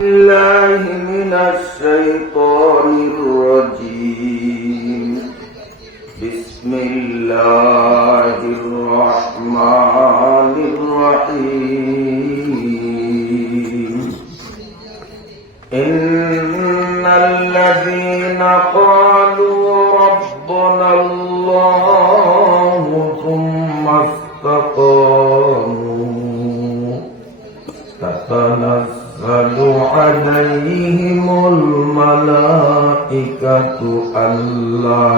الله من الشيطان الرجيم. بسم الله الرحمن الرحيم. إن الذين قالوا ربنا الله ثم استقاموا تتنزل عليهم الملائكة ألا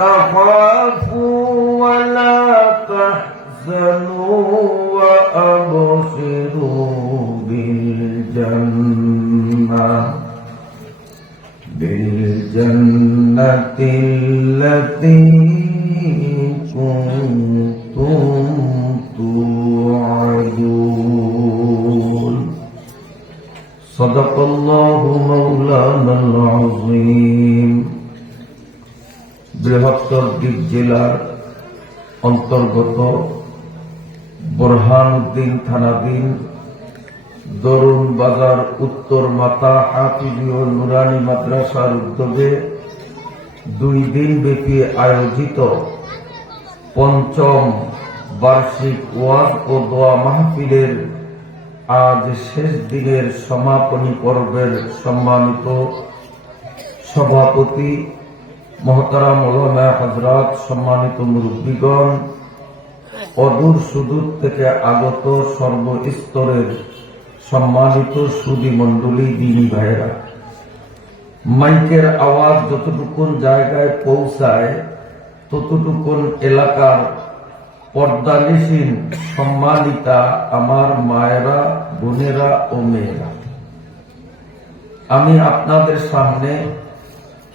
تخافوا ولا تحزنوا وأبشروا بالجنة التي كنتم توعدون. صدق الله مولانا العظيم. বৃহত্তর দ্বীপ জেলার অন্তর্গত বোরহানউদ্দিন থানাধীন দরুন বাজার উত্তর মাতা হাফিজীয় নুরানি মাদ্রাসার উদ্যোগে 2 দিন ব্যাপী আয়োজিত পঞ্চম বার্ষিক ওয়াজ ও দোয়া মাহফিলের আজ শেষ দিনের সমাপনী পর্বের সম্মানিত সভাপতি মহতারাম উলামা হযরত, সম্মানিত মুরব্বীগণ, অদূর সুদূর থেকে আগত সর্বস্তরের সম্মানিত সুধী মণ্ডলী, দিনী ভাইয়েরা, মাইকের আওয়াজ যতটুকুন জায়গায় পৌঁছায় ততটুকুন এলাকার পর্দানিসীন সম্মানিতা আমার মায়েরা, বোনেরা ও মেয়েরা, আমি আপনাদের সামনে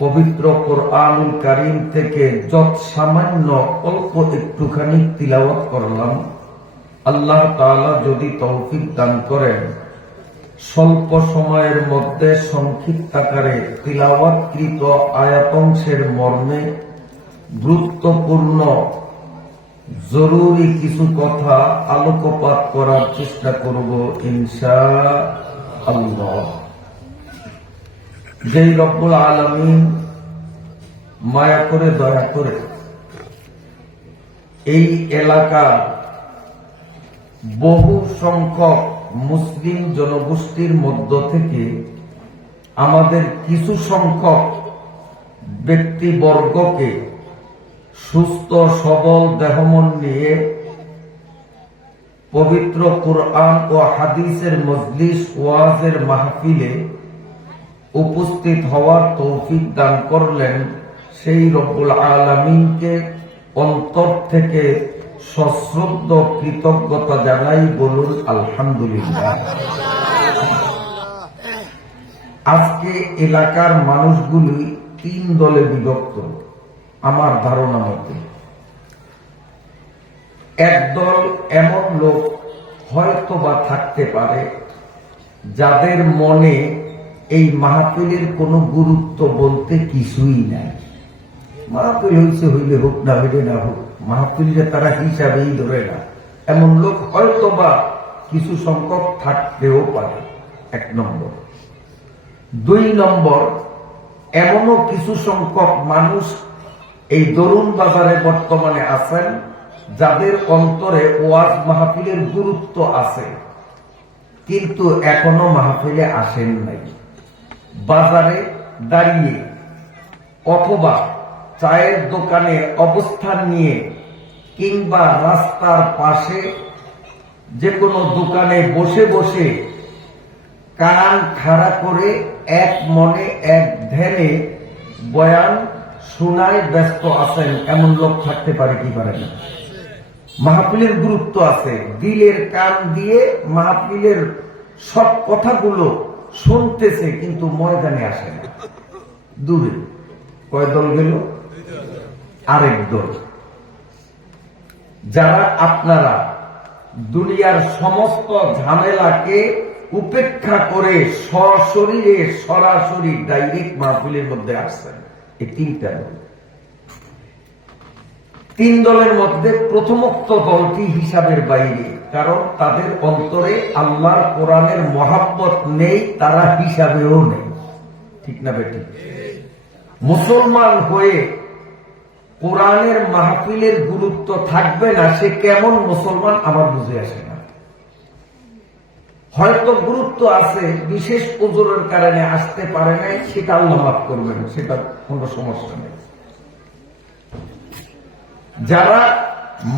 পবিত্র কোরআনুল কারীম থেকে যত সামান্য অল্প একটুখানি তিলাওয়াত করলাম। আল্লাহ তাআলা যদি তৌফিক দান করেন, স্বল্প সময়ের মধ্যে সংক্ষিপ্ত আকারে তিলাওয়াতকৃত আয়াতাংশের মর্মে গুরুত্বপূর্ণ জরুরি কিছু কথা আলোকপাত করার চেষ্টা করব ইনশাআল্লাহ। যেই রব্বুল আলামিন মায়া করে দয়া করে এই এলাকার বহু সংখ্যক মুসলিম জনগোষ্ঠীর মধ্য থেকে আমাদের কিছু সংখ্যক ব্যক্তিবর্গকে সুস্থ সবল দেহমন নিয়ে পবিত্র কুরআন ও হাদিসের মজলিস ওয়াজের মাহফিলে উপস্থিত হওয়ার তৌফিক দান করলেন, সেই রব্বুল আলামিনকে অন্তর থেকে সশ্রদ্ধ কৃতজ্ঞতা জানাই, বলুন আলহামদুলিল্লাহ। আজকে এলাকার মানুষগুলি 3 দলে বিভক্ত আমার ধারণা মতে। একদল এমন লোক হয়তো বা থাকতে পারে যাদের মনে এই মাহফিলের কোনো গুরুত্ব বলতে কিছুই নাই। মাহফিল হইছে হইলে হোক, না হইলে না হোক, মাহফিলটা তারা হিসাবেই ধরে না, এমন লোক হয়তো বা কিছু সংখ্যক থাকতেও পারে। 1 নম্বর। 2 নম্বর, এমনও কিছু সংখ্যক মানুষ এই দরুন বাজারে বর্তমানে আছেন যাদের অন্তরে ওয়াজ মাহফিলের গুরুত্ব আছে, কিন্তু এখনো মাহফিলে আসেন নাই। বাজারে দাঁড়িয়ে অথবা চায়ের দোকানে অবস্থান নিয়ে কিংবা রাস্তার পাশে যে কোনো দোকানে বসে বসে কান খাড়া করে এক মনে এক ধ্যানে বয়ান শোনায় ব্যস্ত আছেন, এমন লোক থাকতে পারে কি পারে না? মাহফিলের গুরুত্ব আছে, দিলের কান দিয়ে মাহফিলের সব কথাগুলো শুনতেছে, কিন্তু ময়দানে আসে না, দূরে। কয় দল গেল? আরেক দল, যারা আপনারা দুনিয়ার সমস্ত ঝামেলাকে উপেক্ষা করে সশরীরে সরাসরি ডাইরেক্ট মাহফিলের মধ্যে আসছেন। এই 3টা দল। তিন দলের মধ্যে প্রথমোক্ত দলটি হিসাবের বাইরে, কারণ তাদের অন্তরে আল্লাহর কোরআনের মহাব্বত নেই, তারা হিসাবেও নেই। ঠিক না বেটি? মুসলমান হয়ে কোরআনের মাহফিলের গুরুত্ব থাকবে না, সে কেমন মুসলমান আমার বুঝে আসে না। হয়তো গুরুত্ব আছে, বিশেষ উজুরের কারণে আসতে পারে নাই, সেটা আল্লাহ মাফ করবেন, সেটা কোনো সমস্যা নেই। যারা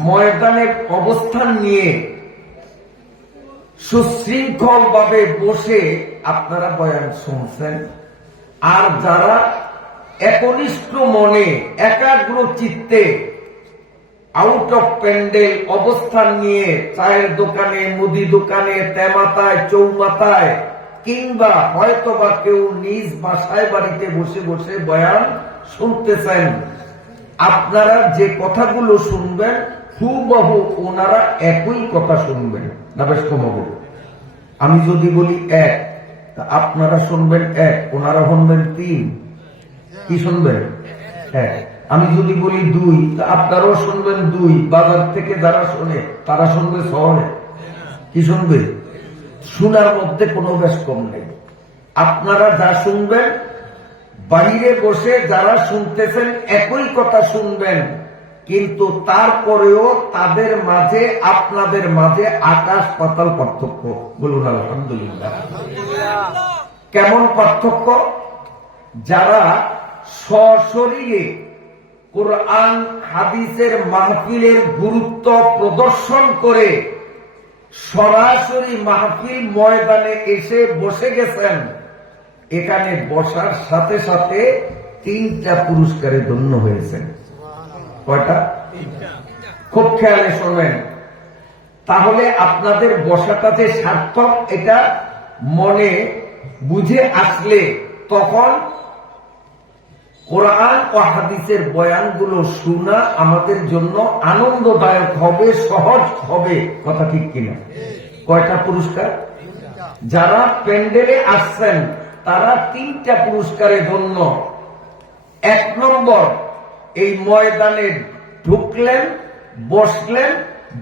ময়দানে অবস্থান নিয়ে সুশৃঙ্খল ভাবে বসে আপনারা বয়ান শুনছেন, আর যারা একনিষ্ঠ মনে একাগ্র চিত্তে আউট অফ প্যান্ডেল অবস্থান নিয়ে চায়ের দোকানে, মুদি দোকানে, তেমাতায়, চৌমাতায়, কিংবা হয়তোবা কেউ নিজ বাসায় বাড়িতে বসে বসে বয়ান শুনতেছেন, আপনারা যে কথাগুলো শুনবেন হুবহু ওনারা একই কথা শুনবেন না, বেশ কম হবে। আমি যদি বলি এক, আপনারা শুনবেন এক, ওনারা শুনবেন তিন। কি শুনবেন? এক। আমি যদি বলি দুই, আপনারাও শুনবেন দুই। বাজার থেকে যারা শোনে তারা শুনবে শহরে। কি শুনবে? শোনার মধ্যে কোনো বেশ কম নেই। আপনারা যা শুনবেন, বাইরে বসে যারা শুনতেছেন একই কথা শুনবেন, কিন্তু তারপরেও তাদের মাঝে আপনাদের মাঝে আকাশ পাতাল পার্থক্য। বলুন আলহামদুলিল্লাহ। কেমন পার্থক্য? যারা সশরীরে কোরআন হাদিসের মাহফিলের গুরুত্ব প্রদর্শন করে সরাসরি মাহফিল ময়দানে এসে বসে গেছেন, এখানে বসার সাথে সাথে 3টা পুরস্কারে ধন্য হয়েছেন। কয়টা? খুব খেয়ালে শোনেন। তাহলে আপনাদের বসাটা যে সার্থক, এটা মনে বুঝে আসলে তখন কোরআন ও হাদিসের বয়ানগুলো শোনা আমাদের জন্য আনন্দদায়ক হবে, সহজ হবে। কথা ঠিক কিনা? কয়টা পুরস্কার? যারা প্যান্ডেলে আসছেন তারা 3টা পুরস্কারে ধন্য। 1 নম্বর, এই ময়দানে ঢুকলেন, বসলেন,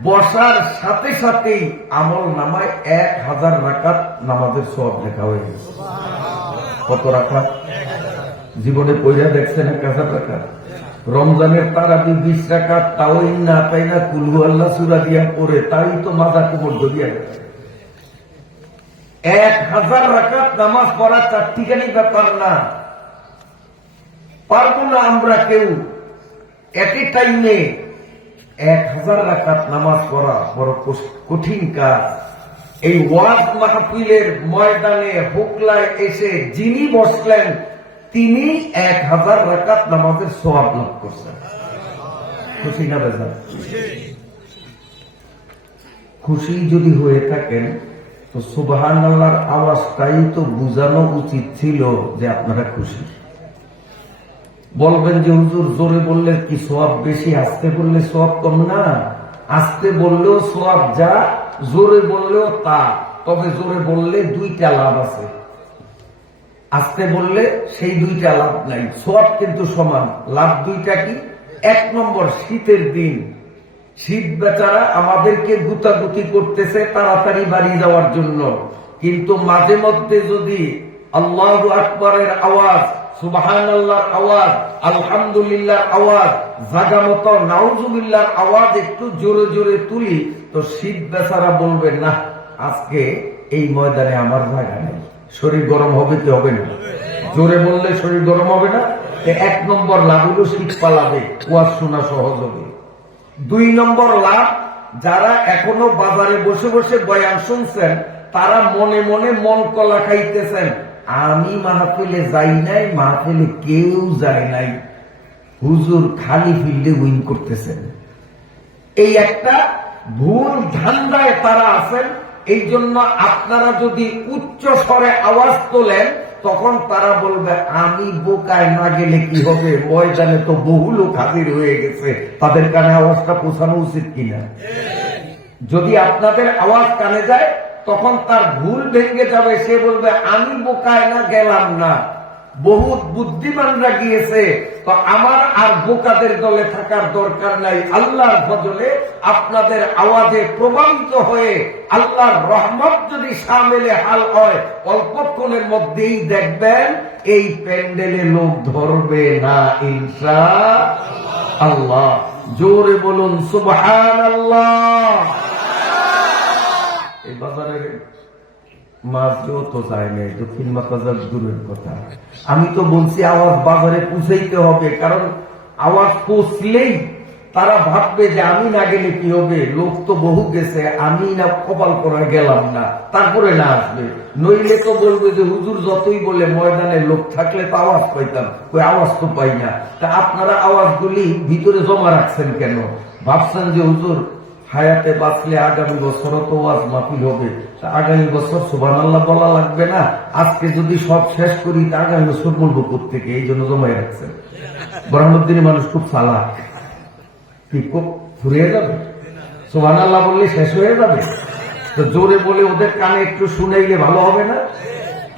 বসার সাথে সাথেই আমল নামায় 1000 রাকাত নামাজের সওয়াব লেখা হয়ে গেছে। কত রাকাত? জীবনে পয়সা দেখছেন 1000 রাকাত। রমজানের তারাবি 20 রাকাত, তাও না তাই না কুলহু আল্লাহ সূরা দিয়া পড়ে, তাই তো মাথা কোমর ধরিয়া গেছে। 1000 রাকাত নামাজ পড়া চারটিখানি ব্যাপার না। পারবো না আমরা কেউ একই টাইমে 1000 রাকাত নামাজ পড়া, বড় কঠিন কাজ। এই ওয়াজ মাহফিলের ময়দানে হুকলায় এসে যিনি বসলেন, তিনি 1000 রাকাত নামাজের সওয়াব লাভ করছেন। খুশি না বেজার? খুশি যদি হয়ে থাকেন তো সুবহানাল্লাহর আওয়াজটাই তো বুঝানো উচিত ছিল যে আপনারা খুশি। বলবেন যে হুজুর জোরে বললে কি সওয়াব বেশি, আস্তে বললে সওয়াব কম? না, আস্তে বললেও সওয়াব যা, জোরে বললেও তা। তবে জোরে বললে 2টা লাভ আছে, আস্তে বললে সেই 2টা লাভ নাই। সওয়াব কিন্তু সমান। লাভ 2টা কি? 1 নম্বর, শীতের দিন, শীত বেচারা আমাদেরকে গুতাগুতি করতেছে তাড়াতাড়ি বাড়ি যাওয়ার জন্য, কিন্তু মাঝে মধ্যে যদি আল্লাহু আকবারের আওয়াজ, সুবহানাল্লাহর আওয়াজ, আলহামদুলিল্লাহর আওয়াজ, জাগা মতো নাউজুবিল্লাহর আওয়াজ একটু জোরে জোরে তুলি, তো শীত বেচারা বলবে না, আজকে এই ময়দানে আমার জায়গা নেই। শরীর গরম হবে কি হবে না? জোরে বললে শরীর গরম হবে না? 1 নম্বর লাভ হলো শীত পালাবে, ওয়াজ শোনা সহজ হবে। 2 নম্বর লাভ, যারা এখনো বাজারে বসে বসে বয়ান শুনছেন, তারা মনে মনে মন কলা খাইতেছেন, আমি মাহফিলে যাই নাই, মাহফিলে কেউ যায় নাই, হুজুর খালি ফিল্ডে উইন করতেছেন। এই একটা ভুল ধান্দায় তারা আছেন। এই জন্য আপনারা যদি উচ্চ স্বরে আওয়াজ তোলেন, তখন তারা বলবে আমি বোকায় না গেলে কি হবে, ময়দানে তো বহু লোক হাজির হয়ে গেছে, তাদের কানে আওয়াজটা পৌঁছানো উচিত কিনা? যদি আপনাদের আওয়াজ কানে যায়, তখন তার ভুল ভেঙে যাবে, সে বলবে আমি বোকায় না গেলাম না। বহুত বুদ্ধিমানরা গিয়েছে, তো আমার আর বোকাদের দলে থাকার দরকার নাই। আল্লাহর ফজলে আপনাদের আওয়াজে প্রভাবিত হয়ে আল্লাহর রহমত যদি শামিলে হাল হয়, অল্পক্ষণের মধ্যেই দেখবেন এই প্যান্ডেলে লোক ধরবে না ইনশাআল্লাহ। জোরে বলুন সুবহানাল্লাহ। এই বাজারের মাছও তো যায় না, দক্ষিণ মাতাজার দূরের কথা। আমি তো বলছি আওয়াজ বাজারে পৌঁছাইতে হবে, কারণ আওয়াজ পৌঁছলেই তারা ভাববে যে আমি না গেলে কি হবে, লোক তো বহু গেছে, আমি না কপাল করে গেলাম না, তারপরে না আসবে। নইলে তো বলবে যে হুজুর যতই বলে ময়দানে লোক থাকলে তো আওয়াজ পাইতাম, ওই আওয়াজ তো পাই না। তা আপনারা আওয়াজগুলি ভিতরে জমা রাখছেন কেন? ভাবছেন যে হুজুর হায়াতে বাঁচলে আগামী বছরও তো ওয়াজ মাহফিল হবে, তা আগামী বছর সুবহানাল্লাহ বলা লাগবে না, আজকে যদি সব শেষ করি তা আগামী বছর বলবো কোত্থেকে, এই জন্য জমাই রাখছেন। বরহানুদ্দিনের মানুষ খুব চালাক, কি খুব ফুরিয়ে যাবে, সুবহানাল্লাহ বললে শেষ হয়ে যাবে। তো জোরে বলে ওদের কানে একটু শুনাইলে ভালো হবে না?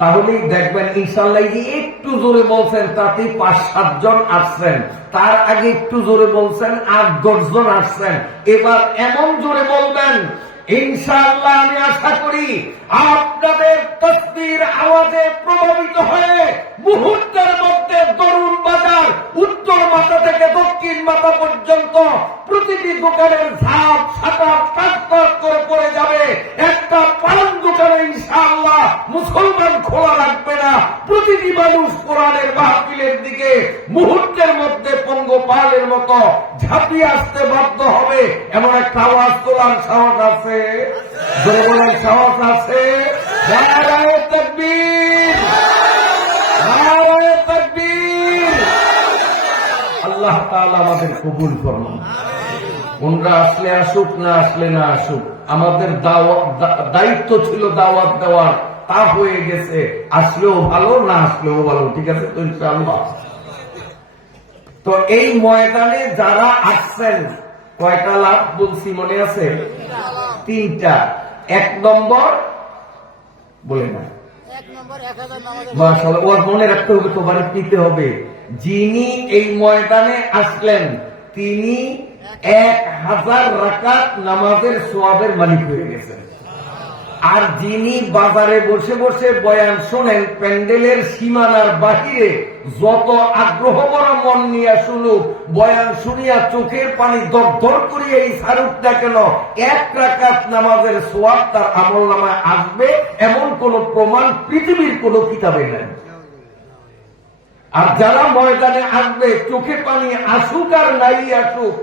তাহলেই দেখবেন ইনশাআল্লাহ যে একটু জোরে বলছেন তাতেই 5-7 জন আসছেন, তার আগে একটু জোরে বলছেন 8-10 জন আসছেন। এবার এমন জোরে বলবেন ইনশাআল্লাহ, আমি আশা করি আপনাদের তাসবির আওয়াজে প্রভাবিত হয়ে মুহূর্তের মধ্যে তরুণ বাজার উত্তর মাথা থেকে দক্ষিণ মাথা পর্যন্ত প্রতিটি দোকানের ঝাপ ছাটা টাক করে পড়ে যাবে। একটা পান দোকানে ইনশাআল্লাহ মুসলমান খোলা রাখবে না, প্রতিটি মানুষ কোরআনের মাহফিলের দিকে মুহূর্তের মধ্যে পঙ্গপালের মতো ঝাঁপিয়ে আসতে বাধ্য হবে। এমন একটা আওয়াজ তোলার সাহস আছে, জোরে বলার সাহস আছে। নারায়ে তাকবীর, নারায়ে তাকবীর। আল্লাহ তাআলা আমাদের কবুল করুন। ওনরা আসলে আসুক, না আসলে না আসুক, আমাদের দায়িত্ব ছিল দাওয়াত দেওয়ার, তা হয়ে গেছে। আসলেও ভালো, না আসলেও ভালো, ঠিক আছে তো ইনশাআল্লাহ। তো এই ময়দানে যারা আসছেন, কয়টা লাভ বলছি মনে আছে? 3টা। 1 নম্বর বলে না, মাশাআল্লাহ, ওর মনে রাখতে হবে, তো বাড়ি নিতে হবে। যিনি এই ময়দানে আসলেন তিনি 1000 রাকাত নামাজের সওয়াবের মালিক হয়ে গেছেন। আর যিনি বাজারে বসে বসে বয়ান শোনেন, প্যান্ডেলের সীমানার বাহিরে যত আগ্রহ করা মন নিয়ে শুনুক, বয়ান শুনিয়া চোখের পানি দরদর করিয়া এই সারুকটা কেন 1 রাকাত নামাজের সওয়াব তার আমলনামায় আসবে, এমন কোন প্রমাণ পৃথিবীর কোন কিতাবে নেই। আর যারা ময়দানে আসবে, চোখে পানি আসুক আর নাই আসুক,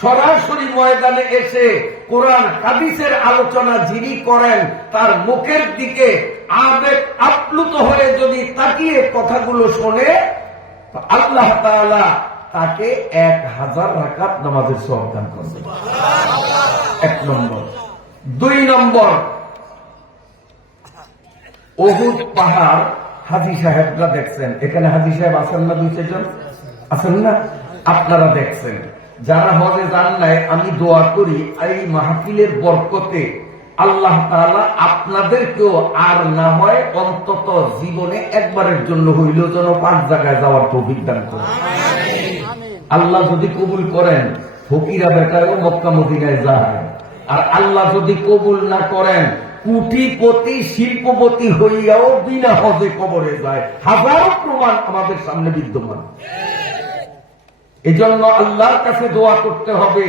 সরাসরি ময়দানে এসে কোরআন হাদিসের আলোচনা যিনি করেন, তার মুখের দিকে আবেগ আপ্লুত হয়ে যদি তাকিয়ে কথাগুলো শোনে, আল্লাহ তাআলা তাকে 1000 রাকাত নামাজের সওয়াব দান করবেন। 1 নম্বর। 2 নম্বর, উহুদ পাহাড় হাজী সাহেবরা দেখছেন, এখানে হাজী সাহেব আছেন না, 2-4 জন আছেন না, আপনারা দেখছেন। যারা হজে যান নাই, আমি দোয়া করি এই মাহফিলের বরকতে আল্লাহ তাআলা আপনাদেরকেও আর না হয় অন্তত জীবনে একবারের জন্য হইল যেন 5 জায়গায় যাওয়ার তৌফিক দান করেন। আল্লাহ যদি কবুল করেন, ফকিরা বেটাও মক্কা মদিনায় যায়। আর আল্লাহ যদি কবুল না করেন, কোটিপতি শিল্পপতি হইয়াও বিনা হজে কবরে যায়। হাজারো প্রমাণ আমাদের সামনে বিদ্যমান। এজন্য আল্লাহর কাছে দোয়া করতে হবে।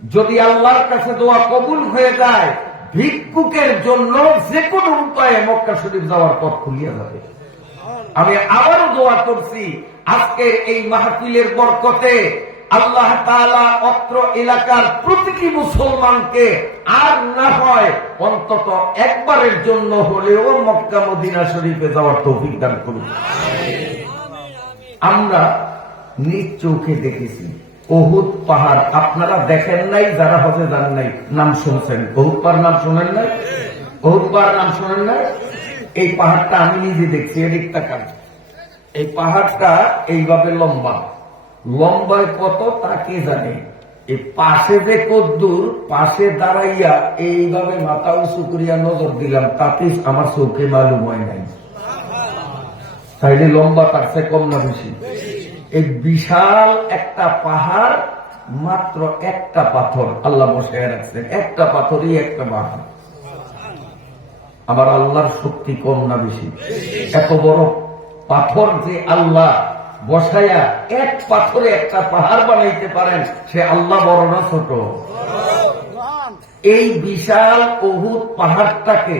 যদি আল্লাহর কাছে দোয়া কবুল হয়ে যায়, ভিক্ষুকের জন্য যে কোনো উপায়ে মক্কা শরীফ যাওয়ার পথ খুলিয়া যাবে। আমি আবারও দোয়া করছি, আজকের এই মাহফিলের বরকতে আল্লাহ তাআলা অত্র এলাকার প্রতিটি মুসলমানকে আর না হয় অন্তত একবারের জন্য হলেও মক্কা মদিনা শরীফে যাওয়ার তৌফিক দান করুন। আমরা নিজ চোখে দেখেছি উহুদ পাহাড়, আপনারা দেখেন নাই, যারা হজে যান নাই নাম শুনছেন। উহুদ পাহাড় নাম শোনেন নাই? উহুদ পাহাড় নাম শোনেন নাই? এই পাহাড়টা আমি নিজে দেখছি। এদিক তাকান, এই পাহাড়টা এইভাবে লম্বা, লম্বায় কত তা কে জানে। এই পাশে যে কদ্দুর, পাশে দাঁড়াইয়া এইভাবে মাথা উঁচু করিয়া নজর দিলাম, তাতে আমার চোখে মালুম হয় নাই। তাইলে লম্বা তার চেয়ে কম না বেশি? এই বিশাল একটা পাহাড়, মাত্র একটা পাথর আল্লাহ বসায় রাখছেন, একটা পাথরই একটা পাহাড়। আবার আল্লাহর শক্তি কম না বেশি? এত বড় পাথর যে আল্লাহ বসায়া এক পাথরে একটা পাহাড় বানাইতে পারেন, সে আল্লাহ বড় না ছোট? এই বিশাল উহুদ পাহাড়টাকে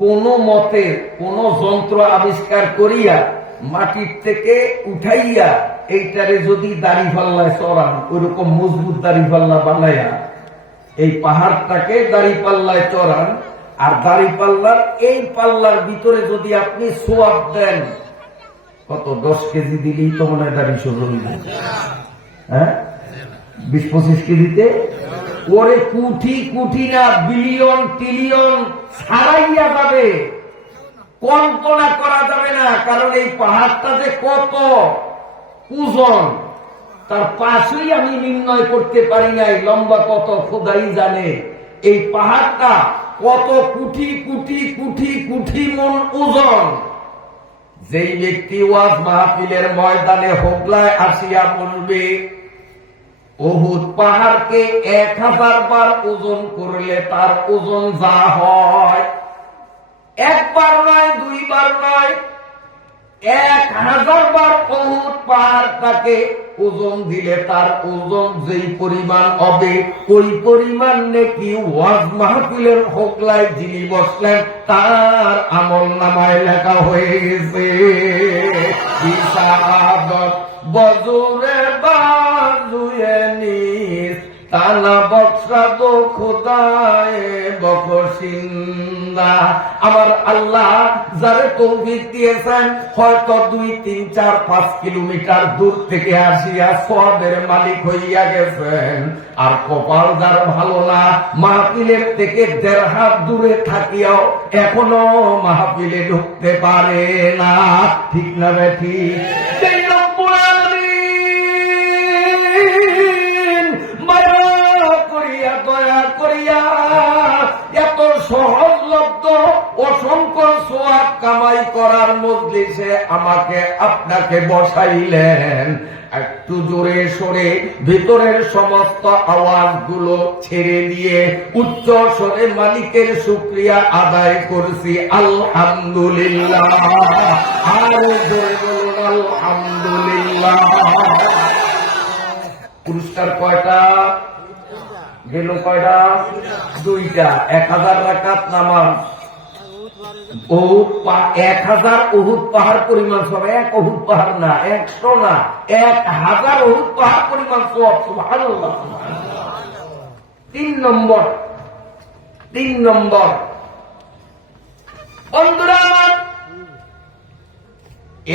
কোন মতে কোন যন্ত্র আবিষ্কার করিয়া মাটির থেকে উঠাইয়া এইটারে যদি দাড়ি পাল্লায় চড়ান, ওইরকম মজবুত দাড়ি পাল্লা বানাইয়া এই পাহাড়টাকে দাড়ি পাল্লায় চড়ান, আর দাড়ি পাল্লার এই পাল্লার ভিতরে যদি আপনি সোয়াব দেন, কত 10 কেজি দিলেই তো মনে হয় দাড়ি শুরু হইল। হ্যাঁ, 20-25 কেজিতে ওরে কুঠি কুঠি না বিলিয়ন ট্রিলিয়ন ছাড়াইয়া যাবে, কল্পনা করা যাবে না। কারণ এই পাহাড়টা যে কত ওজন তার পাশেই আমি নির্ণয় করতে পারি নাই, লম্বা কত খোদাই জানে। এই পাহাড়টা কত কোটি কোটি কোটি কোটি মন ওজন। যেই ব্যক্তি ওয়াজ মাহফিলের ময়দানে হোগলায় আসিয়া বলবে উহুদ পাহাড়কে 1000 বার ওজন করলে তার ওজন যা হয়, একবার নয়, 2 বার নয়, 1000 বার উহুদ পাহাড়টাকে ওজন দিলে তার ওজন যেই পরিমাণ হবে, ওই পরিমাণ নাকি ওয়াজ মাহফিলের হোগলায় যিনি বসলেন তার আমল নামায় লেখা হয়েছে। হিসাব বজুরে বাজুয়ে নিস তানা বক্সা দো খোদায় বকশিন্দা। আমার আল্লাহ যারে তৌফিক দিয়েছেন, হয়তো 2, 3, 4, 5 কিলোমিটার দূর থেকে আসিয়া সওয়াবের মালিক হইয়া গেছেন। আর কপাল যার ভালো না, মাহফিলের থেকে 1.5 হাত দূরে থাকিয়াও এখনো মাহফিলে ঢুকতে পারে না। ঠিক না বেঠি? দয়া করিয়া এত সহজলব্ধ অসংখ্য সোয়াব কামাই করার মজলিসে আমাকে আপনাকে বসাইলেন। একটু জোরে সরে ভিতরের সমস্ত আওয়াজগুলো ছেড়ে দিয়ে উচ্চ স্বরে মালিকের শুকরিয়া আদায় করছি, আলহামদুলিল্লাহ। আর জোরে বলুন আলহামদুলিল্লাহ। পুরস্কার কয়টা গেল? কয়টা? 2টা। 1000 রাকাত নামাজ, 1000 উহুদ পাহাড় পরিমাণ সব। 1 উহুদ পাহাড় না, 100 না, 1000 উহুদ পাহাড় পরিমাণ সব। সুবহানাল্লাহ। 3 নম্বর বন্ধুরা আমার,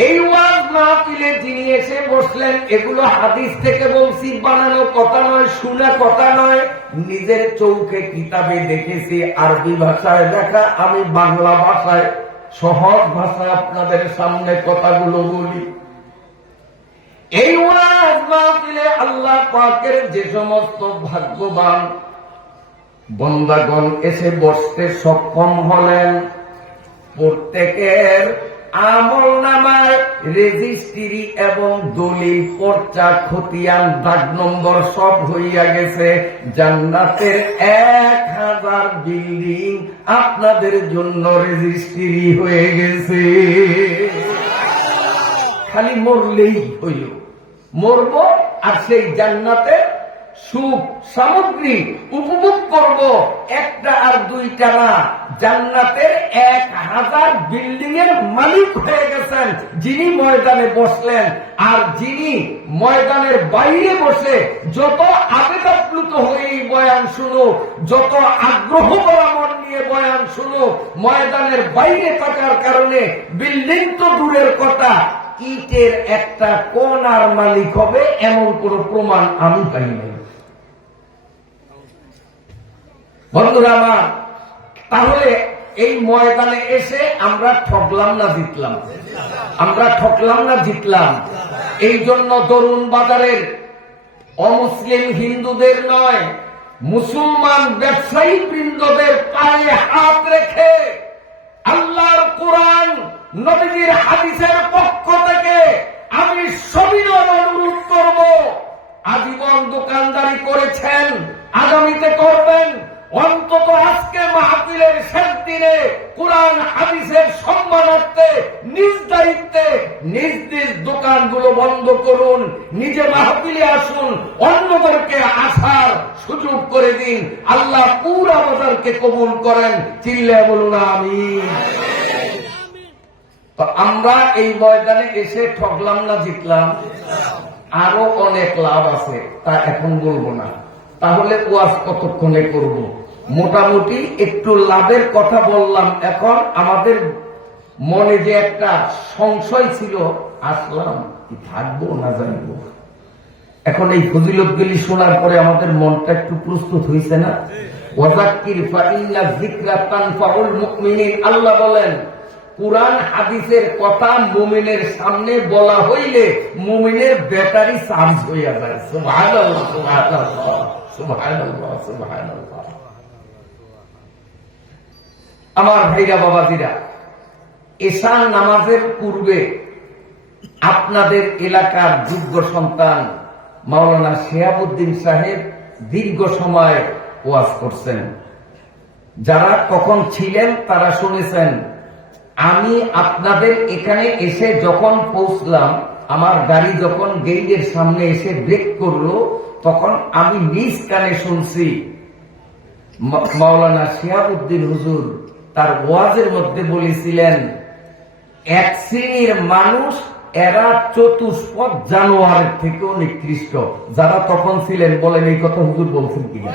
এই ওয়াজ মাহফিলে যিনি এসে বসলেন, এগুলো হাদিস থেকে বলছি, বানানো কথা নয়, শোনা কথা নয়, নিজের চোখে কিতাবে দেখেছি, আরবি ভাষায় দেখা, আমি বাংলা ভাষায় সহজ ভাষায় আপনাদের সামনে কথাগুলো বলি। এই ওয়াজ মাহফিলে আল্লাহ পাকের যে সমস্ত ভাগ্যবান বান্দাগণ এসে বসতে সক্ষম হলেন, প্রত্যেকের আমল নামায় রেজিস্ট্রি এবং দলিল, পর্চা, খতিয়ান, দাগ নম্বর সব হইয়া গেছে। জান্নাতের 1000 বিল্ডিং আপনাদের জন্য রেজিস্ট্রি হয়ে গেছে। খালি মরলেই হইল, মরবো আর সেই জান্নাতে সুখ সামগ্রী উপভোগ করব। 1টা আর 2টা না, জান্নাতের 1000 বিল্ডিং এর মালিক হয়ে গেছেন যিনি ময়দানে বসলেন। আর যিনি ময়দানের বাইরে বসে যত আবেগ আপ্লুত হয়ে বয়ান শুনুক, যত আগ্রহ করা মন নিয়ে বয়ান শুনুক, ময়দানের বাইরে থাকার কারণে বিল্ডিং তো দূরের কথা, ইটের একটা কোণার মালিক হবে এমন কোন প্রমাণ আমি পাই নাই। বন্ধুরা আমার, তাহলে এই ময়দানে এসে আমরা ঠকলাম না জিতলাম? আমরা ঠকলাম না জিতলাম? এই জন্য তরুণ বাজারের অমুসলিম হিন্দুদের নয়, মুসলমান ব্যবসায়ী বৃন্দদের পায়ে হাত রেখে আল্লাহর কোরআন নবীজির হাদিসের পক্ষ থেকে আমি সবিনয় অনুরোধ করব, আজীবন দোকানদারি করেছেন, আগামীতে করবেন, অন্তত আজকে মাহফিলের শেষ দিনে কোরআন হাদিসের সম্মানার্থে নিজ দায়িত্বে নিজ নিজ দোকানগুলো বন্ধ করুন, নিজে মাহফিলে আসুন, অন্যদেরকে আসার সুযোগ করে দিন। আল্লাহ পুরা বাজারকে কবুল করেন, চিল্লায় বলুন আমিন। তো আমরা এই ময়দানে এসে ঠকলাম না জিতলাম? আরো অনেক লাভ আছে, তা এখন বলবো না। তাহলে ওয়াজ কতক্ষণে করব? মোটামুটি একটু লাভের কথা বললাম। এখন আমাদের মনে যে একটা সংশয় ছিল, আসলাম কি থাকবো না জানবো, এখন এই ফজিলতগুলি শোনার পরে আমাদের মনটা একটু প্রস্তুত হয়েছে না? ওয়াযাক্কির ফাইন্না যিকরা তানফাউল মুমিনিন। আল্লাহ বলেন কুরআন হাদিসের কথা মুমিনের সামনে বলা হইলে মুমিনের ব্যাটারি চার্জ হইয়া যায়। সুবহানাল্লাহ, সুবহানাল্লাহ, সুবহানাল্লাহ, সুবহানাল্লাহ। আমার ভাইরা বাবাজিরা, এশার নামাজের পূর্বে আপনাদের এলাকার যোগ্য সন্তান মাওলানা শিহাবুদ্দিন সাহেব দীর্ঘ সময় ওয়াজ করছেন। যারা কখন ছিলেন তারা শুনেছেন। আমি আপনাদের এখানে এসে যখন পৌঁছলাম, আমার গাড়ি যখন গেটের সামনে এসে ব্রেক করলো, তখন আমি নিজ কানে শুনছি মাওলানা শিহাবুদ্দিন হুজুর তার ওয়াজের মধ্যে বলেছিলেন, এক শ্রেণীর মানুষ এরা চতুষ্পদ জানোয়ারের থেকেও নিকৃষ্ট। যারা তখন ছিলেন বলেন এই কথা হুজুর বলছেন কিনা?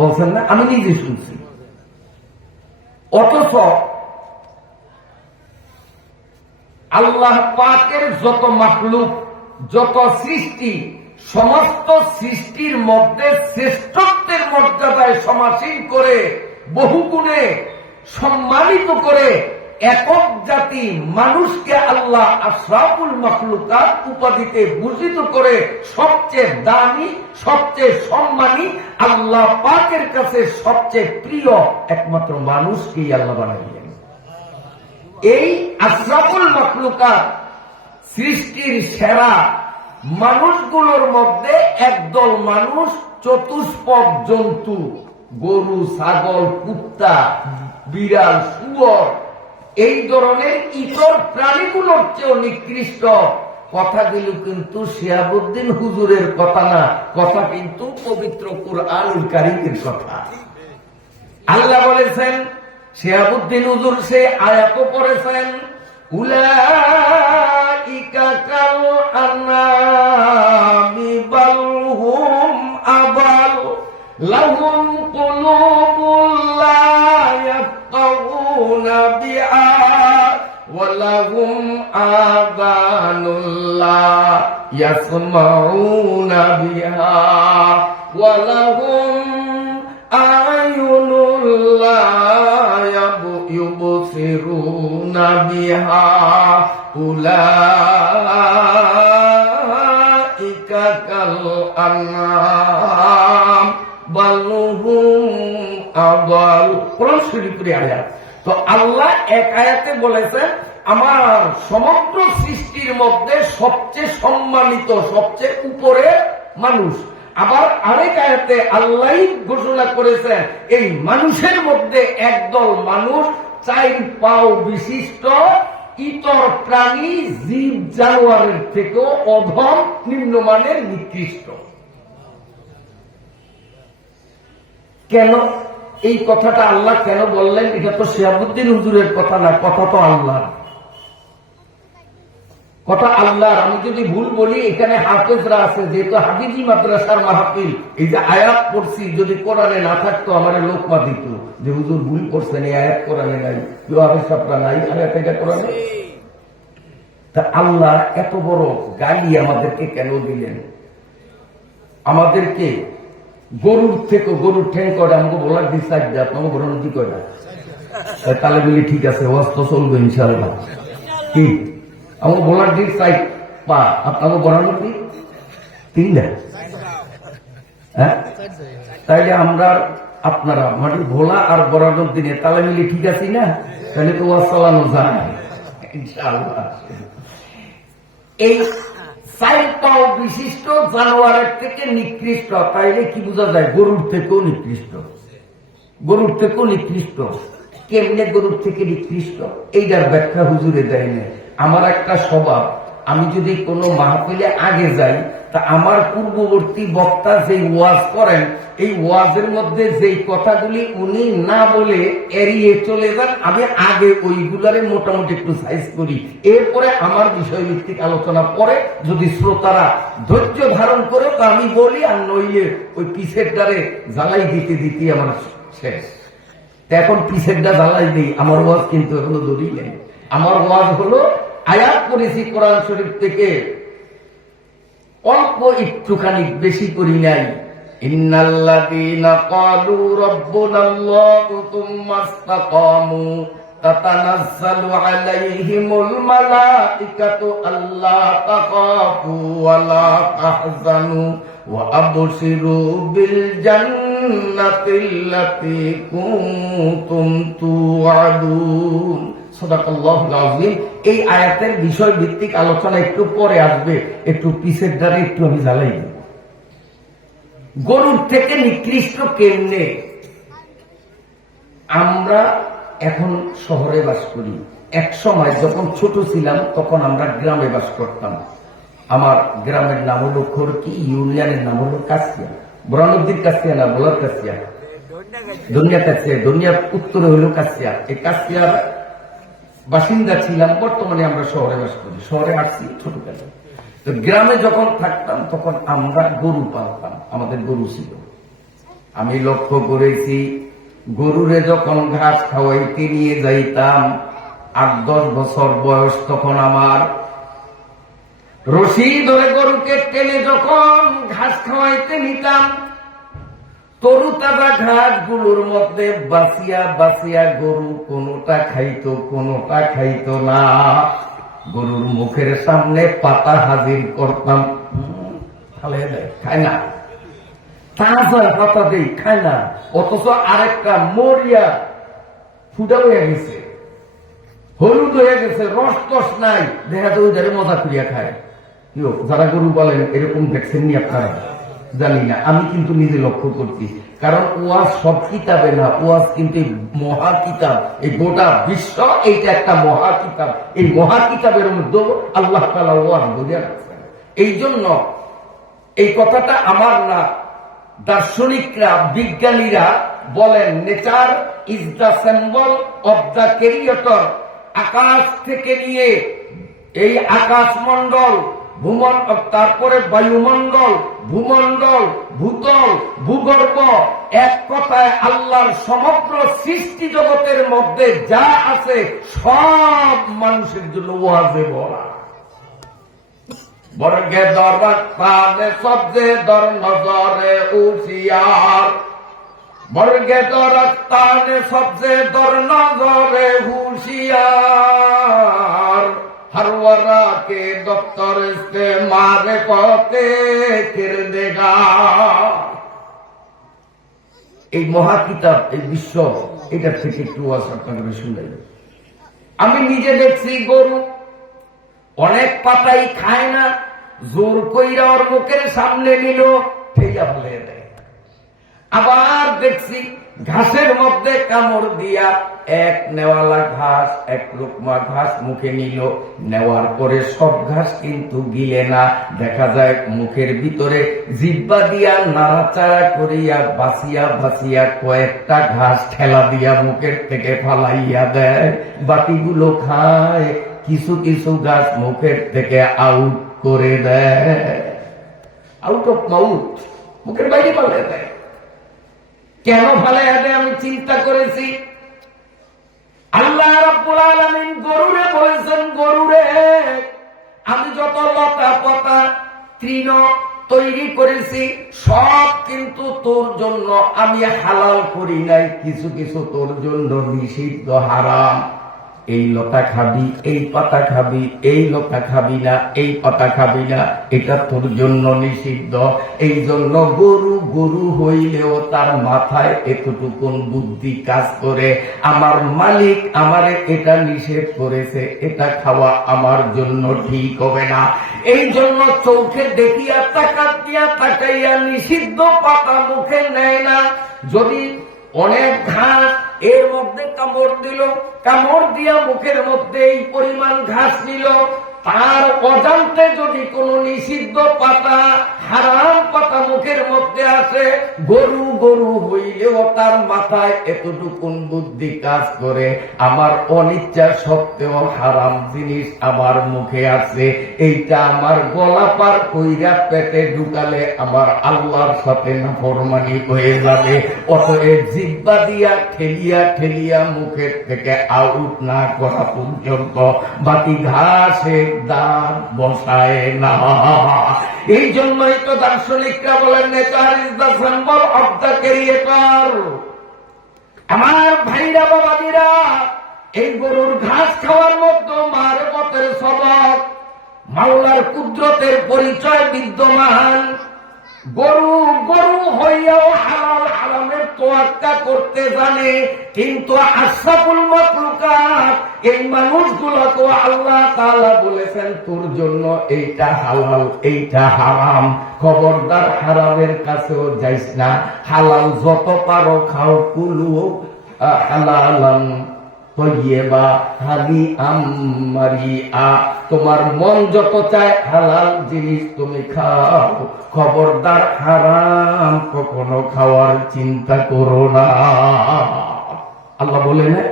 বলছেন না? আমি নিজে শুনছি। অথচ আল্লাহ পাকের যত মাখলুক, যত সৃষ্টি, সমস্ত সৃষ্টির মধ্যে শ্রেষ্ঠত্বের মর্যাদায় সমাসীন করে, বহুগুণে সম্মানিত করে একক জাতি মানুষকে আল্লাহ আশরাফুল মাখলুকাত উপাধিতে ভূষিত করে সবচেয়ে দামি, সবচেয়ে সম্মানী, আল্লাহ পাকের কাছে সবচেয়ে প্রিয় একমাত্র মানুষকেই আল্লাহ বানাইলেন। এই আশরাফুল মাখলুকাত সৃষ্টির সেরা মানুষগুলোর মধ্যে একদল মানুষ চতুষ্পদ জন্তু, গরু, ছাগল, কুত্তা, বিড়াল, শুয়োর, এই ধরনের ইতর প্রাণীগুলোর চেয়েও নিকৃষ্ট। কথাগুলো কিন্তু শিহাবুদ্দিন হুজুরের কথা না, কথা কিন্তু পবিত্র কুরআনুল কারীমের কথা। আল্লাহ বলেছেন, শিহাবুদ্দিন হুজুর সে আয়াত পড়েছেন, উলাইকা কাল আনামি বাল হুম আবাল লাহুম কুলুবুল লা ইয়াফকাহুনা বিহা ওয়া লাহুম আযানুল লা ইয়াসমাউনা বিহা ওয়া লাহুম আ'য়ুনুল লা ইউবসিরুনা বিহা উলাইকা কাল আনআম বাল হুম আযাল। কোরআন শরীফের আয়াত। তো আল্লাহ এক আয়াতে বলেছেন আমার সমগ্র সৃষ্টির মধ্যে সবচেয়ে সম্মানিত, সবচেয়ে উপরে মানুষ। আবার আরেক আয়াতে আল্লাহ ঘোষণা করেছেন এই মানুষের মধ্যে একদল মানুষ 4 পাও বিশিষ্ট, ইতর প্রাণী, জীব জানোয়ারের থেকেও অধম, নিম্নমানের, নিকৃষ্ট। কেন এই কথাটা আল্লাহ কেন বললেন? এটা তো শিহাবুদ্দিন হুজুরের কথা না, কথা তো আল্লাহ, কথা আল্লাহর। আমি যদি ভুল বলি এখানে হাফেজরা আছে, যেহেতু হাফিজি মাদ্রাসার মাহফিল, এই যে আয়াত পড়ছি, যদি কোরআনে না থাকতো আমার লোকমা দিত যে হুজুর ভুল করছেন, এই আয়াত কোরআনে নাই, কেউ হাফেজ সাহেবরা নাই, আয়াত এটা কোরআনে। তা আল্লাহ এত বড় গালি আমাদেরকে কেন দিলেন? আমাদেরকে গরুর থেকে, গরুর ঠ্যাং করে আমাকে বলার ডিসাইড দেয়, আপনাকে বলানো কি করে? তাহলে বলি ঠিক আছে, ওয়াজ চলবে ইনশাআল্লাহ। কি আমাকে বলার দিক সাইড পা, আপনাকে বলানো কি 3 হ্যাঁ? তাইলে আমরা আপনারা মানে ভোলা আর বরানোর দিনে তালে মিলে ঠিক আছি না? তাহলে তো ওয়াজ চালানো যায়। ইনশাআল্লাহ। এই 4 পাও বিশিষ্ট জানোয়ারের থেকে নিকৃষ্ট, তাইলে কি বোঝা যায়? গরুর থেকেও নিকৃষ্ট। গরুর থেকেও নিকৃষ্ট। কেমনে গরুর থেকে নিকৃষ্ট? এইটার ব্যাখ্যা হুজুরে দেয় না। আমার একটা স্বভাব, আমি যদি কোনো মাহফিলে আগে যাই, তা আমার পূর্ববর্তী বক্তা যে ওয়াজ করেন, এই ওয়াজের মধ্যে যেই কথাগুলি উনি না বলে এড়িয়ে চলে যান, আমি আগে ওইগুলারে মোটামুটি একটু সাইজ করি। এরপরে আমার বিষয়ভিত্তিক আলোচনা পরে যদি শ্রোতারা ধৈর্য ধারণ করে তা আমি বলি, আর নইলে ওই পিছের দ্বারে জ্বালাই দিতে দিতে আমার শেষ। এখন পিছেরটা জ্বালাই দিই, আমার ওয়াজ কিন্তু এখনো দড়ি নেই। আমার ওয়াজ হলো আয়াত পড়েছি কোরআন শরীফ থেকে, অল্প একটুখানি, বেশি করি নাই। ইন্নাল্লাযীনা ক্বালু রাব্বুনাল্লাহু সুম্মা ইসতাকামু তাতানাজ্জালু আলাইহিমুল মালাঈকাতু আল্লা তাখাফু ওয়া লা তাহজানু ওয়া আবশিরু বিল জান্নাতিল্লাতী কুনতুম তুআদুন। সাদাকাল্লাহুল আযীম। এই আয়াতের বিষয় ভিত্তিক আলোচনা একটু পরে আসবে, একটু পিছের দ্বারা একটু আমি জ্বালাই দেব। গরুর থেকে নিকৃষ্ট কেমনে? আমরা এখন শহরে বাস করি, এক সময় যখন ছোট ছিলাম তখন আমরা গ্রামে বাস করতাম। আমার গ্রামের নাম হলো খড়কি, ইউনিয়নের নাম হলো কাছিয়া। বরানদ্দির কাছিয়া না, বলার কাছিয়া, দুনিয়া কাছিয়া, দুনিয়ার উত্তরে হলো কাছিয়া। এই কাছিয়ার বাসিন্দা ছিলাম। বর্তমানে আমরা শহরে বাস করি, শহরে আসছি ছোটবেলায়। তো গ্রামে যখন থাকতাম তখন আমরা গরু পালতাম, আমাদের গরু ছিল। আমি লক্ষ্য করেছি, গরুরে যখন ঘাস খাওয়াইতে নিয়ে যাইতাম, 8-10 বছর বয়স তখন আমার, রশি ধরে গরুকে টেনে যখন ঘাস খাওয়াইতে নিতাম, তরু তাজা ঘাস গুলোর মধ্যে বাঁচিয়া বাঁচিয়া গরু কোনোটা খাইতো কোনোটা খাইতো না। গরুর মুখের সামনে পাতা হাজির করতাম, খায় না। তাজা পাতা দেই, খায় না। অথচ আরেকটা মরিয়া ফুটা হয়ে গেছে, হলুদ হয়ে গেছে, রস টস নাই, দেখা যায় ওই মজা করিয়া খায়। যারা গরু বলেন এরকম দেখছেন নি আপনারা? জানি না, আমি কিন্তু নিজে লক্ষ্য করছি। কারণ ওয়াজ সব কিতাবে না, ওয়াজ কিন্তু মহা কিতাব। এই গোটা বিশ্ব এইটা একটা মহা কিতাব। এই মহা কিতাবের মধ্যে আল্লাহ তাআলা ওয়াজ বলে রাখছেন। এই জন্য এই কথাটা আমার না, দার্শনিকরা, বিজ্ঞানীরা বলেন nature is the symbol of the creator. আকাশ থেকে নিয়ে এই আকাশমণ্ডল, তারপরে বায়ুমণ্ডল, ভূমণ্ডল, ভূতল, ভূগর্ভ, এক কথায় আল্লাহর সমগ্র সৃষ্টি জগতের মধ্যে যা আছে সব মানুষের জন্য ওয়াজে বলা। বর্গে দরবারে সবজে দর নজরে হুশিয়ার, বর্গে দরস্তানে সবজে দর নজরে হুশিয়ার, हर वरा के दफ्तर से मारे पते कर देगा। এই মহা কিতাব, এই বিশ্ব, এটা থেকে একটু আপনাদের শুনাই। আমি নিজে দেখছি গরু অনেক পাতাই খায় না, জোর কইরা ওর মুখের সামনে নিল, ঠেইয়া ফেলে দেয়। আবার দেখছি ঘাসের মধ্যে কামড় দিয়া এক নেওয়ালা ঘাস, এক লোকমা ঘাস মুখে নিল, নেওয়ার পরে সব ঘাস কিন্তু গিলে না, দেখা যায় মুখের ভিতরে জিহ্বা দিয়া নাড়াচাড়া করিয়া বাঁচিয়া বাঁচিয়া কয়েকটা ঘাস ঠেলা দিয়া মুখের থেকে ফালাইয়া দেয়, বাকিগুলো খায়। কিছু কিছু ঘাস মুখের থেকে আউট করে দেয়, আউট অফ মাউথ, মুখের বাইরে পালিয়ে দেয়। কেন ফালাইয়া দেয় আমি চিন্তা করেছি। আল্লাহ রাব্বুল আলামিন গরুরে বলেছেন, গরুরে আমি যত লতা পাতা তৃণ তৈরি করেছি সব কিন্তু তোর জন্য আমি হালাল করি নাই, কিছু কিছু তোর জন্য নিষিদ্ধ, হারাম। এই লতা খাবি, এই পাতা খাবি, এই লতা খাবি না, এই পাতা খাবি না, এটা তোর জন্য নিষিদ্ধ। এই জন্য গরু গরু হইলেও তার মাথায় এতটুকুন বুদ্ধি কাজ করে, আমার মালিক আমারে এটা নিষেধ করেছে, এটা খাওয়া আমার জন্য ঠিক হবে না। এই জন্য চোখে দেখিয়া তাকাইয়া তাকাইয়া নিষিদ্ধ পাতা মুখে নেয় না। যদি অনেক ঘাস এর মধ্যে কামড় দিল, কামড় দিয়া মুখের মধ্যে এই পরিমাণ ঘাস নিল, তার অজান্তে যদি কোন নিষিদ্ধ পাতা হারাম পাতা মুখের মধ্যে আসে, গরু গরু হইলেও তার মাথায় এতটুকুন বুদ্ধি কাজ করে, আমার অনিচ্ছা সত্ত্বেও হারাম জিনিস আমার মুখে আছে, এইটা আমার গলা পার কইরা পেটে ঢুকালে আমার আল্লাহর সাথে নাফরমানি হয়ে যাবে। অতএব জিহ্বা দিয়া ঠেলিয়া ঠেলিয়া মুখের থেকে আউট না করা পর্যন্ত বাকি ঘাসে দাঁত বসায় না। এই জন্যই তো দার্শনিকরা বলেন nature is the symbol of the creator. আমার ভাইরা বাবাদিরা, এই গরুর ঘাস খাওয়ার মধ্যে মারফতের সবক, মাওলার কুদরতের পরিচয় বিদ্যমান। গরু গরু হইয়াও হালাল হারামের তোয়াক্কা করতে জানে, কিন্তু আশরাফুল মাখলুকাত এই মানুষগুলো তো আল্লাহ তাআলা বলেছেন তোর জন্য এইটা হালাল এইটা হারাম, খবরদার হারামের কাছেও যাইস না, হালাল যত পারো খাও, কুলু হালালান তৈয়বা হাদিআম মারিআ, তোমার মন যত চায় হালাল জিনিস তুমি খাও, খবরদার হারাম কখনো খাওয়ার চিন্তা করো না। আল্লাহ বলে না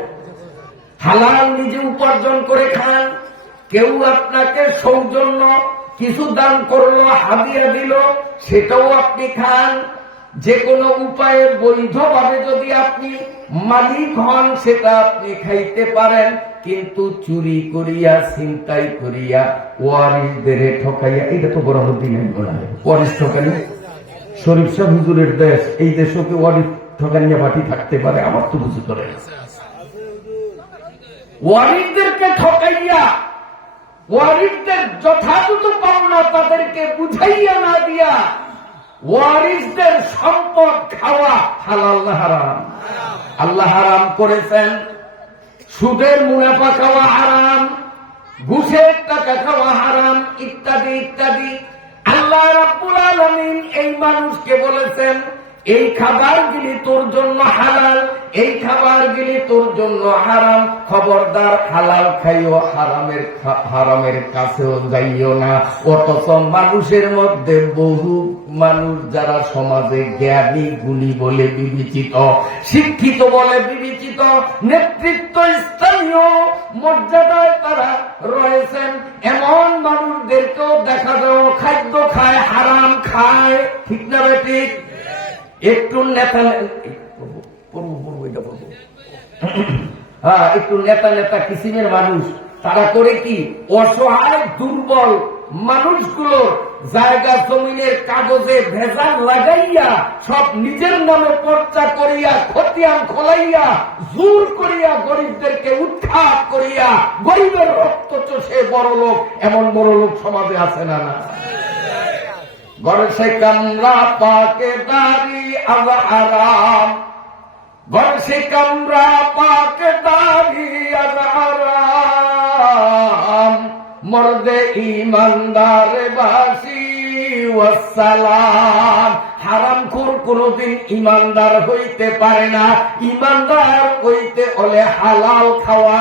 হালাল নিজে উপার্জন করে খান। কেউ আপনাকে সৌজন্য কিছু দান করলো, হাদিয়া দিল, সেটাও আপনি খান। যে কোনো উপায়ে বৈধভাবে যদি আপনি মালিক হন সেটা আপনি খাইতে পারেন, কিন্তু চুরি করিয়া ছিনতাই করিয়া ওয়ারিসদের ঠকাইয়া, এটা তো বড় দিন ওয়ারিস ঠকাইয়া। শরীফ শাহ হুজুরের দেশ, এই দেশও কি ওয়ারিস ঠকাইয়া বাটি থাকতে পারে? আমার তো বুঝতে পারে ওয়ারিসদেরকে ঠকাইয়া, ওয়ারিসদের যথাযথ পাওনা তাদেরকে বুঝাইয়া না দিয়া ওয়ারিসদের সম্পদ খাওয়া হালাল না হারাম? আল্লাহ হারাম করেছেন। সুদের মুনাফা খাওয়া হারাম, ঘুষের টাকা খাওয়া হারাম, ইত্যাদি ইত্যাদি। আল্লাহ রাব্বুল আলামিন এই মানুষকে বলেছেন এই খাবারগুলি তোর জন্য হালাল, এই খাবারগুলি তোর জন্য হারাম, খবরদার হালাল খাইও, হারামের কাছেও যাইও না। অথচ মানুষের মধ্যে বহু মানুষ যারা সমাজে জ্ঞানী গুণী বলে বিবেচিত, শিক্ষিত বলে বিবেচিত, নেতৃত্ব স্থানীয় মর্যাদায় তারা রয়েছেন, এমন মানুষদেরকেও দেখা যায় খাদ্য খায়, হারাম খায়। ঠিক না বেঠিক? একটু নেতা একটু নেতা নেতা কিসিমের মানুষ, তারা করে কি অসহায় দুর্বল মানুষগুলোর জায়গা জমিনের কাগজে ভেজাল লাগাইয়া সব নিজের নামে পর্চা করিয়া খতিয়ান খোলাইয়া জোর করিয়া গরিবদেরকে উৎখাত করিয়া গরিবের রক্ত চষে বড় লোক, এমন বড় লোক সমাজে আছে না? না। ঘরে সে কামরা পাকে দাড়ি আজ আরাম, ঘরে সে কামরা পাকে দাড়ি আজ আরাম, মর্দে ইমানদার বাসি ওয়াসসালাম। হারামখোর কোনদিন ইমানদার হইতে পারে না। ইমানদার হইতে হলে হালাল খাওয়া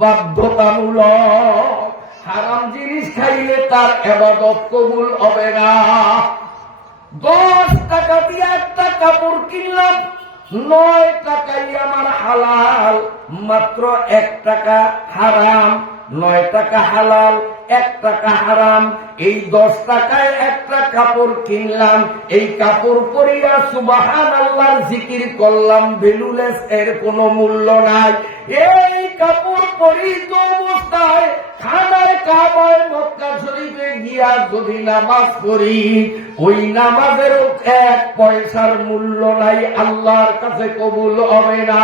বাধ্যতামূলক। হারাম জিনিস খাইলে তার ইবাদত কবুল হবে না। 10 টাকা দিয়ে একটা কাপড় কিনলাম, 9 টাকাই আমার হালাল, মাত্র 1 টাকা হারাম, 9 টাকা হালাল। টাকা হারাম, এই 10 টাকায় একটা কাপড় কিনলাম, এই কাপড় পরিয়া সুবহানাল্লাহর জিকির করলাম, ভ্যালুলেস, এর কোনো মূল্য নাই। এই কাপড় পরিহিত অবস্থায় খানায় কাবায় মক্কা শরীফে গিয়া যদি নামাজ পড়ি, ওই নামাজেরও 1 পয়সার মূল্য নাই, আল্লাহর কাছে কবুল হবে না।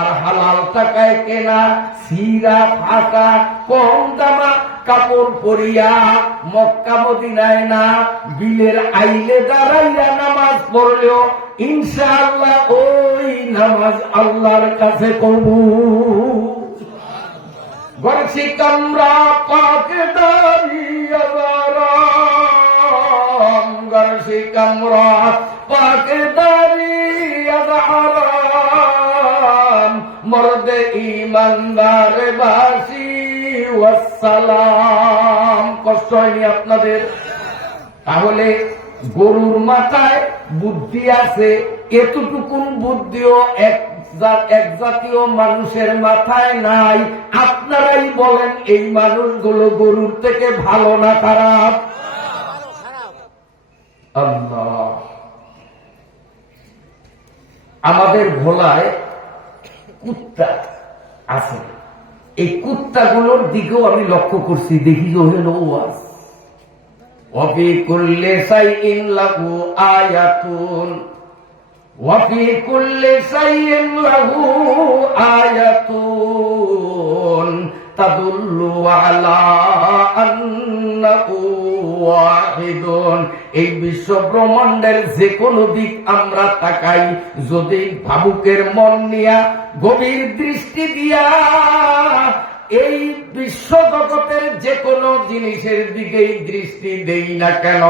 আর হালাল টাকায় কেনা সিরা ফাটা কম দামা কাপড় পরিয়া মক্কা মদিনায় না, বিলের আইলে দাঁড়াইয়া নামাজ পড়লেও ইনশাআল্লাহ ওই নামাজ আল্লাহর কাছে কবুল। গরসি কামরা পাকদারি আযারাম, গরসি কামরা পাকদারি আযারাম, মর্দে ইমানদার বাসি ওয়াসসালাম। কষ্ট হয়নি আপনাদের? তাহলে গরুর মাথায় বুদ্ধি আছে, এতটুকুন বুদ্ধিও এক জাতীয় মানুষের মাথায় নাই। আপনারাই বলেন এই মানুষগুলো গরুর থেকে ভালো না খারাপ? আল্লাহ, আমাদের ভোলায় কুত্তা আছে, এই কুত্তাগুলোর দিকেও আমি লক্ষ্য করছি, দেখি যে হইল ওয়াজ। ওয়াফি কুল্লি শাইইন লাহু আয়াতুন, ওয়াফি কুল্লি শাইইন লাহু আয়াতুন তাদুল্লু আলা আন্নাহু ওয়াহিদুন। এই বিশ্ব ব্রহ্মাণ্ডের যে কোনো দিক আমরা তাকাই, যদি ভাবুকের মন নিয়া গভীর দৃষ্টি দিয়া এই বিশ্ব জগতের যে কোনো জিনিসের দিকেই দৃষ্টি দেই না কেন,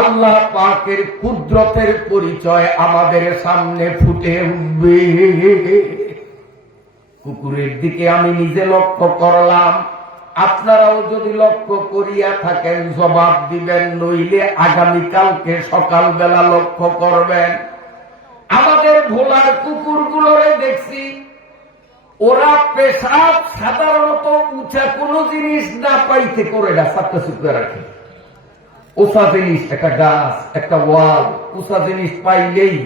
আল্লাহ পাকের কুদরতের পরিচয় আমাদের সামনে ফুটে উঠবে। কুকুরের দিকে আমি নিজে লক্ষ্য করলাম, আপনারাও যদি লক্ষ্য করিয়া থাকেন জবাব দিবেন, নইলে আগামীকালকে সকালবেলা লক্ষ্য করবেন। আমাদের ভোলার কুকুরগুলোরে দেখছি, ওরা পেশাব সাধারণত উঁচা কোনো জিনিস না পাইতে করে না, সাতটা সুপে রাখে। উঁচা জিনিস, একটা গাছ, একটা ওয়াল, উঁচা জিনিস পাইলেই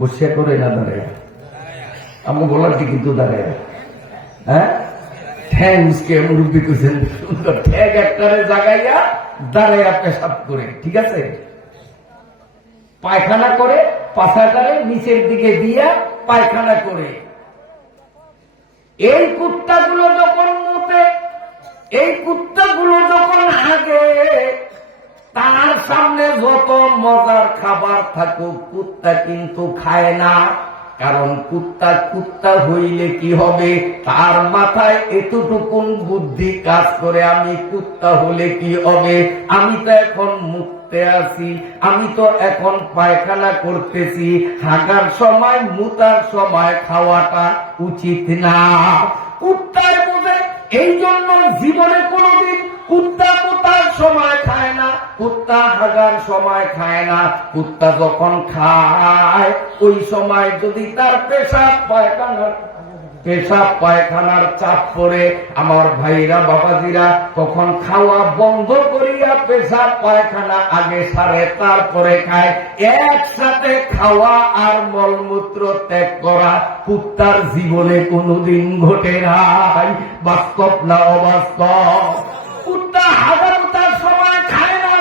বসে করে না দাঁড়ায়। আমি বলার কি কিন্তু দাঁড়ায়, হ্যাঁ, ঠ্যাংসকে মুরব্বী করছেন সুন্দর, ঠ্যাং একটারে জাগাইয়া দাঁড়াইয়া পেশাব করে, ঠিক আছে, পায়খানা করে পাছাটারে নিচের দিকে দিয়া পায়খানা করে। এই কুত্তাগুলো যখন মুতে, এই কুত্তাগুলো যখন হাগে, তার সামনে যত মজার খাবার থাকুক কুত্তা কিন্তু খায় না। কারণ কুত্তা কুত্তা হইলে কি হবে, তার মাথায় এতটুকুন বুদ্ধি কাজ করে, আমি কুত্তা হলে কি হবে, আমি তো এখন মুক্তে আছি, আমি তো এখন পায়খানা করতেছি, হাগার সময় মুতার সময় খাওয়াটা উচিত না। কুত্তার বোঝে, এই জন্য জীবনে কোনোদিন কুত্তা মুতার সময় খায় না, কুত্তা হাগার সময় খায় না। কুত্তা যখন খায় ওই সময় যদি তার পেশাব পায়খানার চাপ পড়ে, আমার ভাইরা বাবাজিরা তখন খাওয়া বন্ধ করিয়া পেশাব পায়খানা আগে সারে তারপরে খায়। একসাথে খাওয়া আর মলমূত্র ত্যাগ করা কুত্তার জীবনে কোনোদিন ঘটে নাই। বাস্তব না অবাস্তব? কুত্তা হাগামুতার সময় খায় না,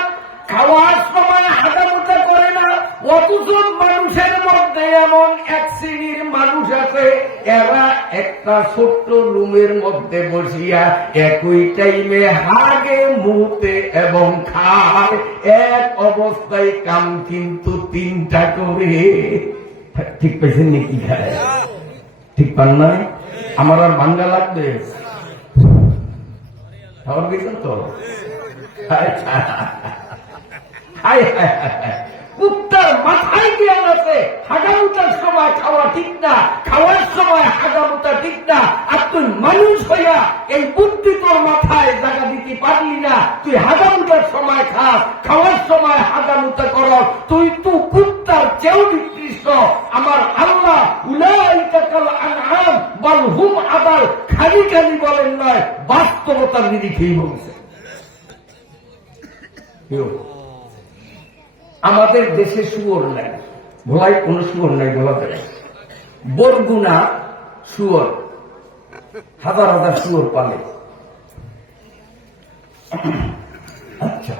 খাওয়ার সময় হাগামুতা করে না। অথচ মানুষের মধ্যে এমন এক শ্রেণীর মানুষ আছে, এরা একটা ছোট্ট রুমের মধ্যে বসিয়া একই টাইমে হাগে মুতে এবং খায়, এক অবস্থায় কাম কিন্তু 3টা করে। ঠিক পেয়েছেন নাকি? খায় ঠিক পান নাই? আমার আর ভাঙ্গা লাগবে খাবার গেছেন তো? কুত্তার মাথায় জ্ঞান আছে, হাগামুতার সময় খাওয়া ঠিক না, খাওয়ার সময় হাগামুতা ঠিক না। আর তুই মানুষ হইয়া এই বুদ্ধি তোর মাথায় জায়গা দিতে পারলি না, তুই হাগামুতার সময় খাস, খাওয়ার সময় হাগামুতা কর, তুই তো কুত্তার চেয়েও নিকৃষ্ট। আমার আল্লাহ উলাইকা কাল আনআম বাল হুম আদাল খালি খালি বলেন নয়, বাস্তবতার নিরিখেই বলছে। আমাদের দেশে শুয়োর নাই, ভোলায় কোন শুয়োর নাই বলা যায়। বরগুনা শুয়োর, হাজার হাজার শুয়োর পালে। আচ্ছা,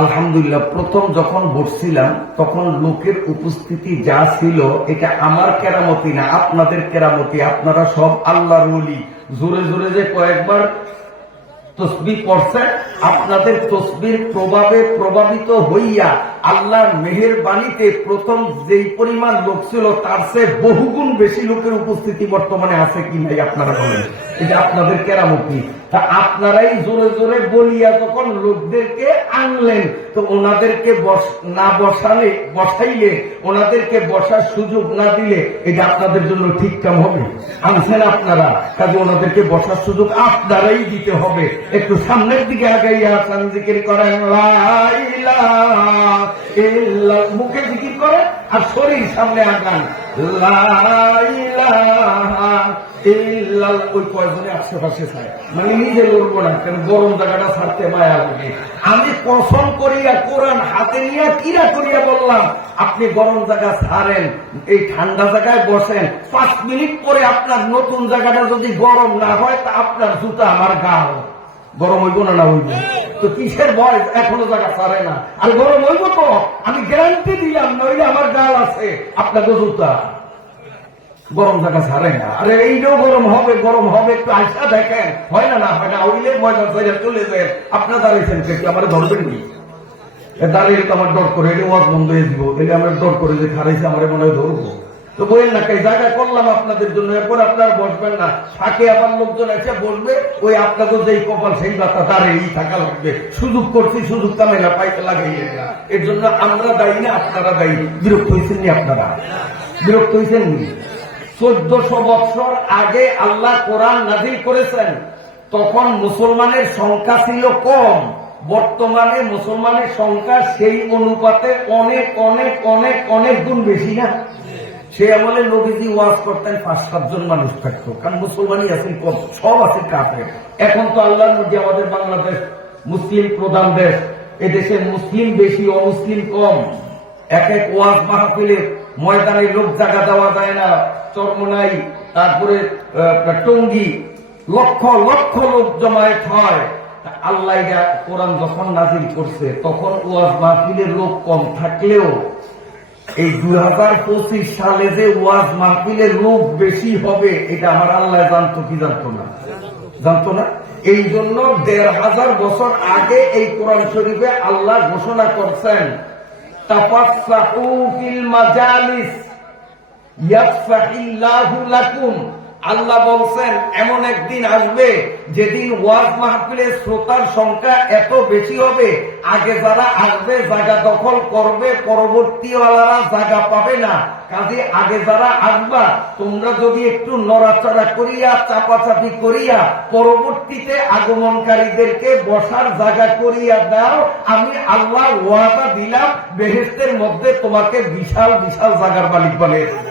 আলহামদুলিল্লাহ প্রথম যখন বসছিলাম তখন লোকের উপস্থিতি যা ছিল, এটা আমার কেরামতি না, আপনাদের কেরামতি। আপনারা সব আল্লাহর ওলি, জোরে জোরে যে কয়েকবার তসবিহ পড়ছেন, আপনাদের তসবির প্রভাবে প্রভাবিত হইয়া আল্লাহর মেহেরবাণীতে প্রথম যেই পরিমাণ লোক ছিল তার চেয়ে বহুগুণ বেশি লোকের উপস্থিতি বর্তমানে আছে কি নাই আপনারা বলেন। এটা আপনাদের কেরামতি। তা আপনারাই জোরে জোরে বলিয়া যখন লোকদেরকে আনলেন, তো ওনাদেরকে না বসাইলে, ওনাদেরকে বসার সুযোগ না দিলে এটা আপনাদের জন্য ঠিক কাম হবে? আনছেন আপনারা, কাজে ওনাদেরকে বসার সুযোগ আপনারাই দিতে হবে। একটু সামনের দিকে আগাইয়া আসান, জিকির করেন লা ইলাহা ইল্লাল্লাহ, মুখে জিকির করেন আর শরীর সামনে আগান লা ইলাহা ইল্লাল্লাহ। ওই কয়েকজনে আশেপাশে চায়, মানে নিজে লড়বো না, কারণ গরম জায়গাটা ছাড়তে মায়া লাগে। আমি কসম করিয়া কোরআন হাতে নিয়ে কিরা করিয়া বললাম, আপনি গরম জায়গা ছাড়েন, এই ঠান্ডা জায়গায় বসেন, 5 মিনিট পরে আপনার নতুন জায়গাটা যদি গরম না হয়, তা আপনার জুতা আমার গাল গরম হইব না হইব? তো কিসের ভয়, এখনো জায়গা ছাড়ে না। আর গরম হইব তো আমি গ্যারান্টি দিলাম, নইলে আমার গাল আছে, আপনাকে জুতা গরম জায়গা ছাড়ে না। আরে এইটাও গরম হবে, গরম হবে, একটু আশা দেখেন, হয় না? না হয় না, ওইলে ময়দা চাইলে চলে যায়। আপনার দাঁড়িয়েছেন কি আমার ধরবেন কি? দাঁড়িয়ে তো আমার ডর করে, এটা ওয়াজ বন্ধ হয়ে দিব, এটা আমার ডর করে যে খারাইছে আমার মনে হয় ধরবো। তো বলেন না, এই জায়গা করলাম আপনাদের জন্য, এরপর আপনার বসবেন না, ফাঁকে আবার লোকজন এসে বসবে, ওই আপনাকে যেই কপাল সেই বার্তা দাঁড়িয়েই থাকা লাগবে। সুযোগ করছি, সুযোগ কামে না পাইতে লাগাইয়ে না। এর জন্য আমরা দায়ী না, আপনারা দায়ী। বিরক্ত হয়েছেন নি আপনারা? বিরক্ত হয়েছেন নি? 1400 বছর আগে আল্লাহ কোরআন নাযিল করেছেন, তখন মুসলমানের সংখ্যা ছিল কম। বর্তমানে মুসলমানের সংখ্যা সেই অনুপাতে অনেক অনেক অনেক অনেক গুণ বেশি না? সে আমলে নবীজি ওয়াজ করতেন 5-7 জন মানুষ থাকতো, কারণ মুসলমানই আছেন কম, সব আছে কাফের। এখন তো আল্লাহর মধ্যে আমাদের বাংলাদেশ মুসলিম প্রধান দেশ, এদেশে মুসলিম বেশি, অমুসলিম কম। এক এক ওয়াজ মাহফিলে ময়দানে লোক জায়গা দেওয়া যায় না, চরমনাই, তারপরে টঙ্গী, লক্ষ লক্ষ লোক জমায়েত হয়। আল্লাহ কোরআন যখন নাযিল করছে, তখন ওয়াজ মাহফিলের লোক কম থাকলেও এই 2025 সালে যে ওয়াজ মাহফিলের লোক বেশি হবে, এটা আমার আল্লাহ জানতো কি জানতো না? জানতো না। এই জন্য 1500 বছর আগে এই কোরআন শরীফে আল্লাহ ঘোষণা করছেন, তাফাসসাহু ফিল মাজালিস ইয়াফসাহিল্লাহু লাকুম। আল্লাহ বলছেন এমন একদিন আসবে যেদিন ওয়াজ মাহফিলের শ্রোতার সংখ্যা এত বেশি হবে, আগে যারা আসবে জায়গা দখল করবে, পরবর্তী ওয়ালারা জায়গা পাবে না। কাজে আগে যারা আসবা, তোমরা যদি একটু নড়াচড়া করিয়া, চাপাচাপি করিয়া পরবর্তীতে আগমনকারীদেরকে বসার জায়গা করিয়া দাও, আমি আল্লাহ ওয়াদা দিলাম বেহেশতের মধ্যে তোমাকে বিশাল বিশাল জায়গার মালিক বানিয়ে দেব।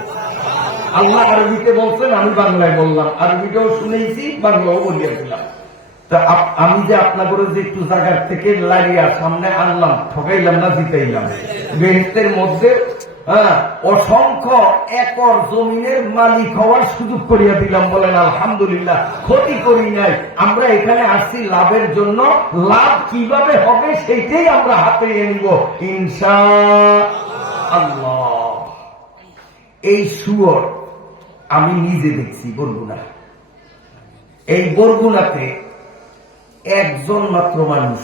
আল্লাহ আরবিতে বলছেন, আমি বাংলায় বললাম, আরবিটাও শুনেছি, বাংলাও বলিয়া দিলাম। তা আমি যে আপনাদের যে একটু জায়গার থেকে লাড়িয়া সামনে আনলাম, ঠকাইলাম না জিতাইলাম? বেহেশতের মধ্যে অসংখ্য একর জমিনের মালিক হওয়ার সুযোগ করিয়া দিলাম। বলেন আলহামদুলিল্লাহ। ক্ষতি করি নাই, আমরা এখানে আসছি লাভের জন্য। লাভ কিভাবে হবে সেইটাই আমরা হাতে নিব ইনশাআল্লাহ। এই শুয়োর আমি নিজে দেখছি বরগুনা। এই বরগুনাতে একজন মাত্র মানুষ,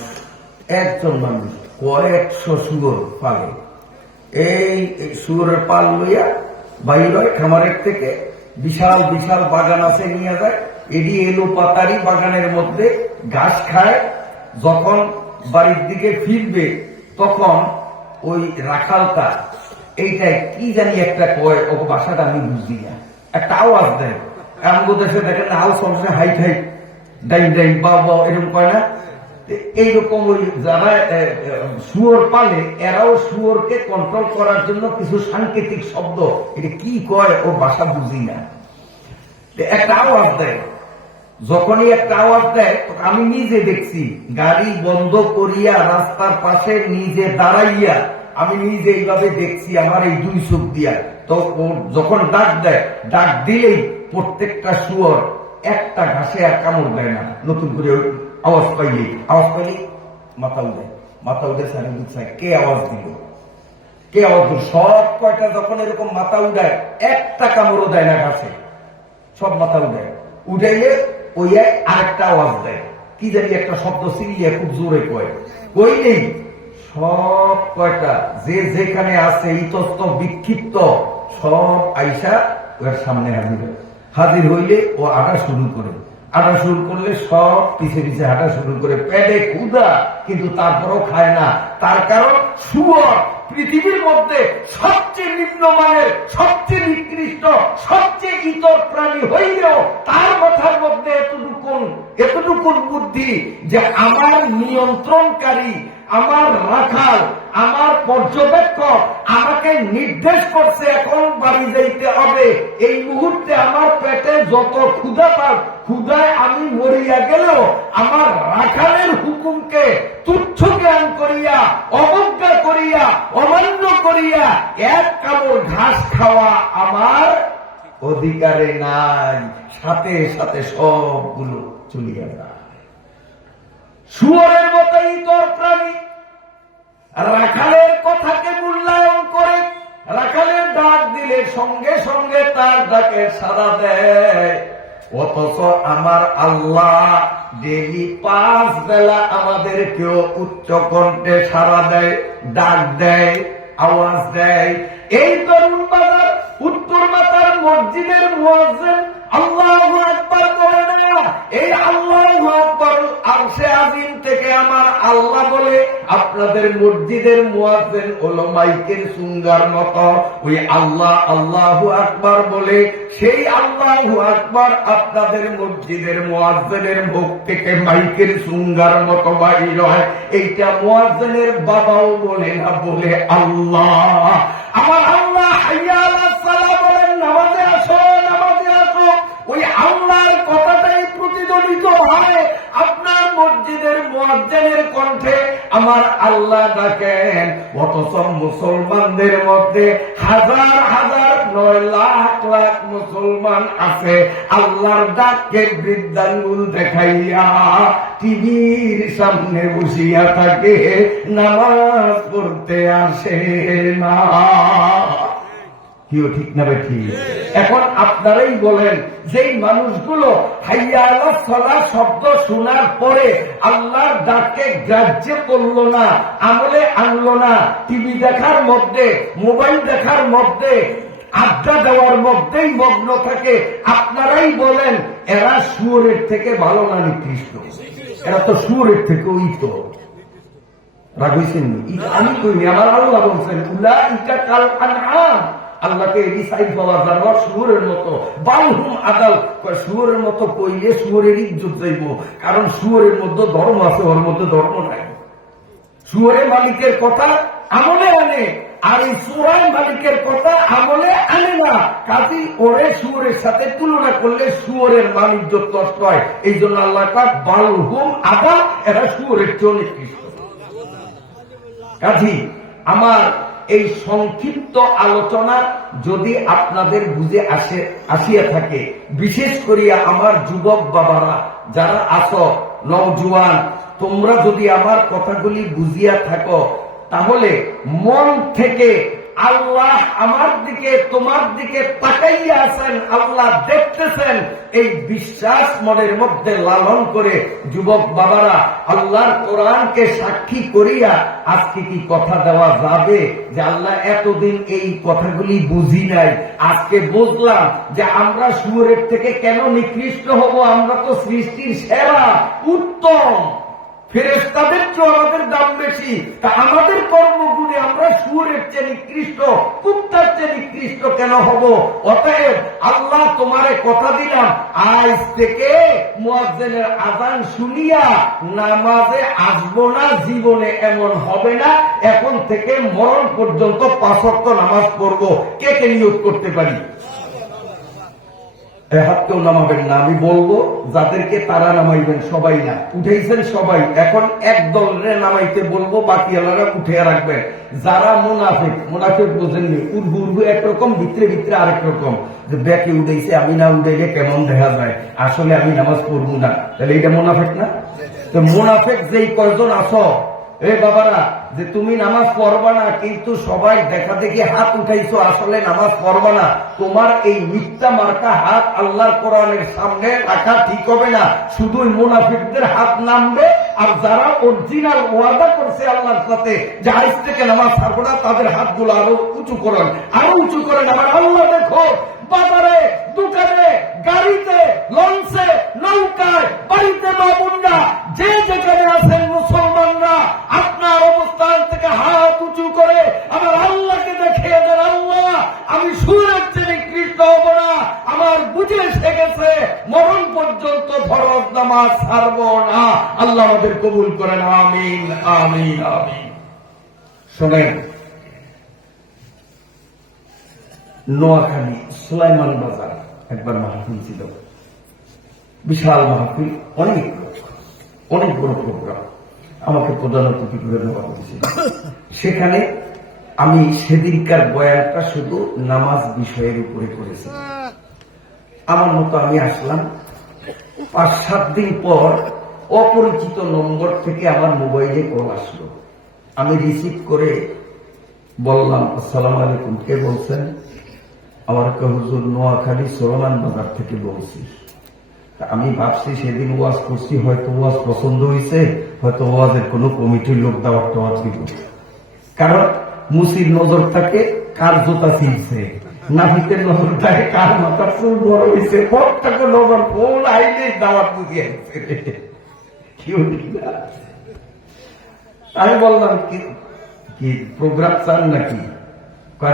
একজন মানুষ কয়েকশো শুয়োর পালে। এই শুয়োরের পাল লইয়া বাইর হয় খামারের থেকে, বিশাল বিশাল বাগান আছে, নিয়ে যায়। এডি এলো পাতারি বাগানের মধ্যে ঘাস খায়। যখন বাড়ির দিকে ফিরবে, তখন ওই রাখালটা এইটাই কি জানি একটা কয়, ও বাসাটা আমি বুঝি না, একটা আওয়াজ দেয়। আমগো দেশে দেখেন না, হাল সবসময় হাই খাই, ডাইন ডাইন বা এরকম কয় না? এইরকম ওই যারা শুয়োর পালে, এরাও শুয়োরকে কন্ট্রোল করার জন্য কিছু সাংকেতিক শব্দ, এটা কি কয় ও ভাষা বুঝি না, একটা আওয়াজ দেয়। যখনই একটা আওয়াজ দেয় আমি নিজে দেখছি, গাড়ি বন্ধ করিয়া রাস্তার পাশে নিজে দাঁড়াইয়া আমি নিজে এইভাবে দেখছি আমার এই দুই চোখ দিয়া। তো যখন ডাক দেয়, ডাক দিলেই প্রত্যেকটা শুয়োর একটা ঘাসে আর কামড় দেয় না, নতুন করে আওয়াজ পাইলেই মাথা উঠে, মাথা উঠে কে আওয়াজ দিল, কে আওয়াজ দিল। সব কয়টা যখন এরকম মাথা উঠায় একটা কামড়ও দেয় না ঘাসে, সব মাথা উঠায়, উঠাইলে ওই আরেকটা আওয়াজ দেয়, কি জানি একটা শব্দ চিল্লিয়ে খুব জোরে কইলেই সব কয়টা যে যেখানে আছে ইতস্ত বিক্ষিপ্ত সব আইসা ওর সামনে হাজির হইলে ও আটা শুরু করে, আটা শুরু করলে সব পিছে পিছে হাঁটা শুরু করে, পেটে ক্ষুধা কিন্তু তারপরও খায় না। তার কারণ শুয়োর পৃথিবীর মধ্যে সবচেয়ে নিম্নমানের, সবচেয়ে নিকৃষ্ট, সবচেয়ে ইতর প্রাণী হইলেও তার মাথার মধ্যে এতটুকুন বুদ্ধি যে আমার নিয়ন্ত্রণকারী, আমার রাখাল, আমার পর্যবেক্ষক আমাকে নির্দেশ করছে এখন বাড়ি যাইতে হবে, এই মুহূর্তে আমার পেটে যত ক্ষুধা পাক, ক্ষুধায় আমি মরিয়া গেলেও আমার রাখালের হুকুমকে তুচ্ছ জ্ঞান করিয়া, অবজ্ঞা করিয়া, অমান্য করিয়া এক কামড় ঘাস খাওয়া আমার অধিকারে নাই। সাথে সাথে সবগুলো চলিয়া যায়। শুয়োরের মতো ইতর প্রাণী রাখালের কথাকে মূল্যায়ন করে, রাখালের ডাক দিলে সঙ্গে সঙ্গে তার ডাকে সাড়া দেয়। অথচ আমার আল্লাহ ডেলি 5 বেলা আমাদেরকেও উচ্চ কণ্ঠে সাড়া দেয়, ডাক দেয়, আওয়াজ দেয়। এই তরুণ বাজার উত্তর মাতার মসজিদের মুয়াজ্জিন আল্লাহু আকবার বলে না, এই আল্লাহু আকবার আরশে আজিম থেকে আমার আল্লাহ বলে। আপনাদের মসজিদের মুয়াজ্জিন হলো মাইকের সুঙ্গার মতো, ওই আল্লাহ আল্লাহু আকবার বলে। সেই আল্লাহু আকবার আপনাদের মসজিদের মুয়াজ্জিনের মুখ থেকে মাইকের সুঙ্গার মতো বাইর হয়। এইটা মুয়াজ্জিনের বাবাও বলে না, বলে আল্লাহ। আমার আল্লাহ হাইয়া আলাস সালাহ বলেন, নামাজে আসো, নামাজে আসো। ওই আল্লাহর কথাটাই প্রতিধ্বনিত হয় আপনার মসজিদের মুয়াজ্জিনের কণ্ঠে। আমার আল্লাহ ডাকেন। অথচ মুসলমানদের মধ্যে হাজার হাজার 9 লাখ লাখ মুসলমান আছে আল্লাহর ডাককে বৃদ্ধাঙ্গুল দেখাইয়া টিভির সামনে বসিয়া থাকে, নামাজ পড়তে আসে না। কেউ ঠিক না ঠিক? এখন আপনারাই বলেন, যেই মানুষগুলো হাইয়া আলাস সালাহ শব্দ শোনার পরে আল্লাহর ডাককে গ্রাহ্য করলো না, আমলে আনলো না, টিভি দেখার মধ্যে, মোবাইল দেখার মধ্যে, আড্ডা দেওয়ার মধ্যেই মগ্ন থাকে, আপনারাই বলেন এরা শুয়োরের থেকে ভালো না নিকৃষ্ট? এরা তো শুয়োরের থেকে ওই তো রাগ হইছেন। আমি কইনি, আমার আল্লাহ বলছেন উলাইকা কাল আনআম। আল্লাহকে রিসাইড পাওয়া জানোয়ার শুয়োরের মতো, বালহুম আদাল। শুয়োরের মতো কইলে শুয়োরের ইজ্জত যাইব, কারণ শুয়োরের মধ্যে ধর্ম আছে, ওর মধ্যে ধর্ম নাই। শুয়োরের মালিকের কথা আমলে আনে, আর এই চোরাই মালিকের কথা আমলে আনে না। কাজী ওরে শুয়োরের সাথে তুলনা করলে শুয়োরের মান ইজ্জত নষ্ট হয়। এই জন্য আল্লাহ পাক বালহুম আদাল, এরা শুয়োরের চেয়ে নিকৃষ্ট। কাজী আমার এই সংক্ষিপ্ত আলোচনা যদি আপনাদের বুঝে আসিয়া থাকে, বিশেষ করিয়া আমার যুবক বাবারা যারা আছো, নওজোয়ান, তোমরা যদি আমার কথাগুলি বুঝিয়া থাকো, তাহলে মন থেকে আল্লাহ আমার দিকে, তোমার দিকে তাকাইয়া আছেন, আল্লাহ দেখতেছেন, এই বিশ্বাস মনের মধ্যে লালন করে যুবক বাবারা আল্লাহর কোরআনকে সাক্ষী করিয়া আজকে কি কথা দেওয়া যাবে যে আল্লাহ এতদিন এই কথাগুলি বুঝি নাই, আজকে বুঝলাম যে আমরা শুয়োরের থেকে কেন নিকৃষ্ট হব? আমরা তো সৃষ্টির সেরা, উত্তম, ফেরেশতাদের চেয়ে আমাদের দাম বেশি। তা আমাদের কর্মগুণে আমরা শুয়োরের চেয়ে নিকৃষ্ট, কুত্তার চেয়ে নিকৃষ্ট কেন হব? অতএব আল্লাহ তোমারে কথা দিলাম, আজ থেকে মুয়াজ্জিনের আযান শুনিয়া নামাজে আসবো না, জীবনে এমন হবে না। এখন থেকে মরণ পর্যন্ত 5 ওয়াক্ত নামাজ পড়বো। কে কে নিয়ত করতে পারি? হাতকেও নামাবেন না, আমি বলবো যাদেরকে তারা নামাইবেন, সবাই না। উঠেছেন সবাই, এখন এক দলের নামাইতে বলবো, বাকি আলাদা উঠে রাখবেন। যারা মুনাফিক, মুনাফিক বোঝেননি, উর্বু উর্বু একরকম, ভিতরে ভিতরে আরেক রকম, যে ব্যাকে উঠেছে, আমি না উঠেলে কেমন দেখা যায়, আসলে আমি নামাজ পড়বো না, তাহলে এটা মুনাফিক না? তো মুনাফিক যেই কয়জন আছো, এ বাবারা, যে তুমি নামাজ পড়বা না কিন্তু সবাই দেখা দেখি হাত উঠাইছো, আসলে নামাজ পড়বা না, তোমার এই মিথ্যা মার্কা হাত আল্লাহর কোরআনের সামনে রাখা ঠিক হবে না। শুধু মুনাফিকদের হাত নামবে, আর যারা অরিজিনাল ওয়াদা করছে আল্লাহর সাথে যে আজ থেকে নামাজ ছাড়বো না, তাদের হাতগুলো আরো উঁচু করেন, আরো উঁচু করেন। আমার আল্লাহ দেখো, বাজারে, দোকানে, গাড়িতে, লঞ্চে, নৌকায়, বাড়িতে, বাবুন্ডা, যে যেখানে আছেন মুসলমানরা, আপনার অবস্থান থেকে হাত উঁচু করে আমার আল্লাহকে দেখিয়ে দেন, আল্লাহ আমি সুরের চেয়ে নিকৃষ্ট হব না, আমার বুঝে এসে গেছে, মরণ পর্যন্ত ফরজ নামাজ ছাড়ব না। আল্লাহ আমাদের কবুল করেন, আমিন আমিন আমিন। শোনেন, নোয়াখালী সুলাইমান বাজার একবার মাহফিল ছিল, বিশাল মাহফিল, অনেক অনেক বড় প্রোগ্রাম, আমাকে প্রধান অতিথি করে দেওয়া হয়েছিল। সেখানে আমি সেদিনকার বয়ানটা শুধু নামাজ বিষয়ের উপরে করেছি। আমার মতো আমি আসলাম, 5-7 দিন পর অপরিচিত নম্বর থেকে আমার মোবাইলে কল আসলো। আমি রিসিভ করে বললাম, আসসালামু আলাইকুম, কে বলছেন? আমার হুজুর নোয়াখালী সুলাইমান বাজার থেকে বলছি। আমি ভাবছি সেদিন ওয়াজ করছি, হয়তো ওয়াজ পছন্দ হয়েছে, হয়তো ওয়াজের কোন কমিটির লোক দাওয়াত টাওয়াত দিব। কারণ মুসির নজর থাকে কার জোতা ছিলছে, নাফিকের নজর থাকে কার মাথার চুল বড় হয়েছে, প্রত্যেকের নজর ফোন আইলে দাওয়াত বুঝিয়ে আসছে। আমি বললাম, কি প্রোগ্রাম চান নাকি?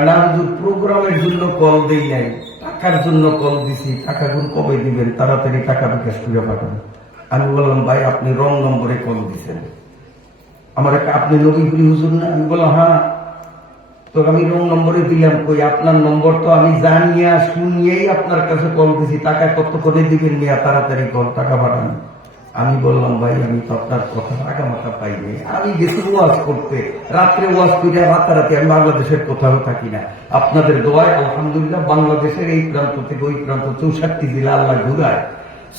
না হুজুর, প্রোগ্রামের জন্য কল দেই নাই, টাকার জন্য কল দিছি, টাকাগুলো কবে দিবেন, তাড়াতাড়ি টাকা বিকাশ করে পাঠান। আমি বললাম, ভাই আপনি রং নম্বরে কল দিচ্ছেন, আমার আপনি নবীগুলি হুজুর না? আমি বললাম হ্যাঁ। তো আমি রং নম্বরে দিলাম, কই আপনার নম্বর তো আমি জানিয়া শুনিয়েই আপনার কাছে কল দিছি, টাকা কত করে দিবেন মিয়া, তাড়াতাড়ি কল, টাকা পাঠান। আমি বললাম, ভাই আমি তো আপনার কথা টাকা মাথা পাইনি, আমি গেছি ওয়াজ করতে, রাত্রে ওয়াজ করে রাতারাতি, আমি বাংলাদেশের কোথাও থাকি না, আপনাদের দোয়ায় আলহামদুলিল্লাহ বাংলাদেশের এই প্রান্ত থেকে ওই প্রান্ত 64 জেলা আল্লাহ ঘুরায়।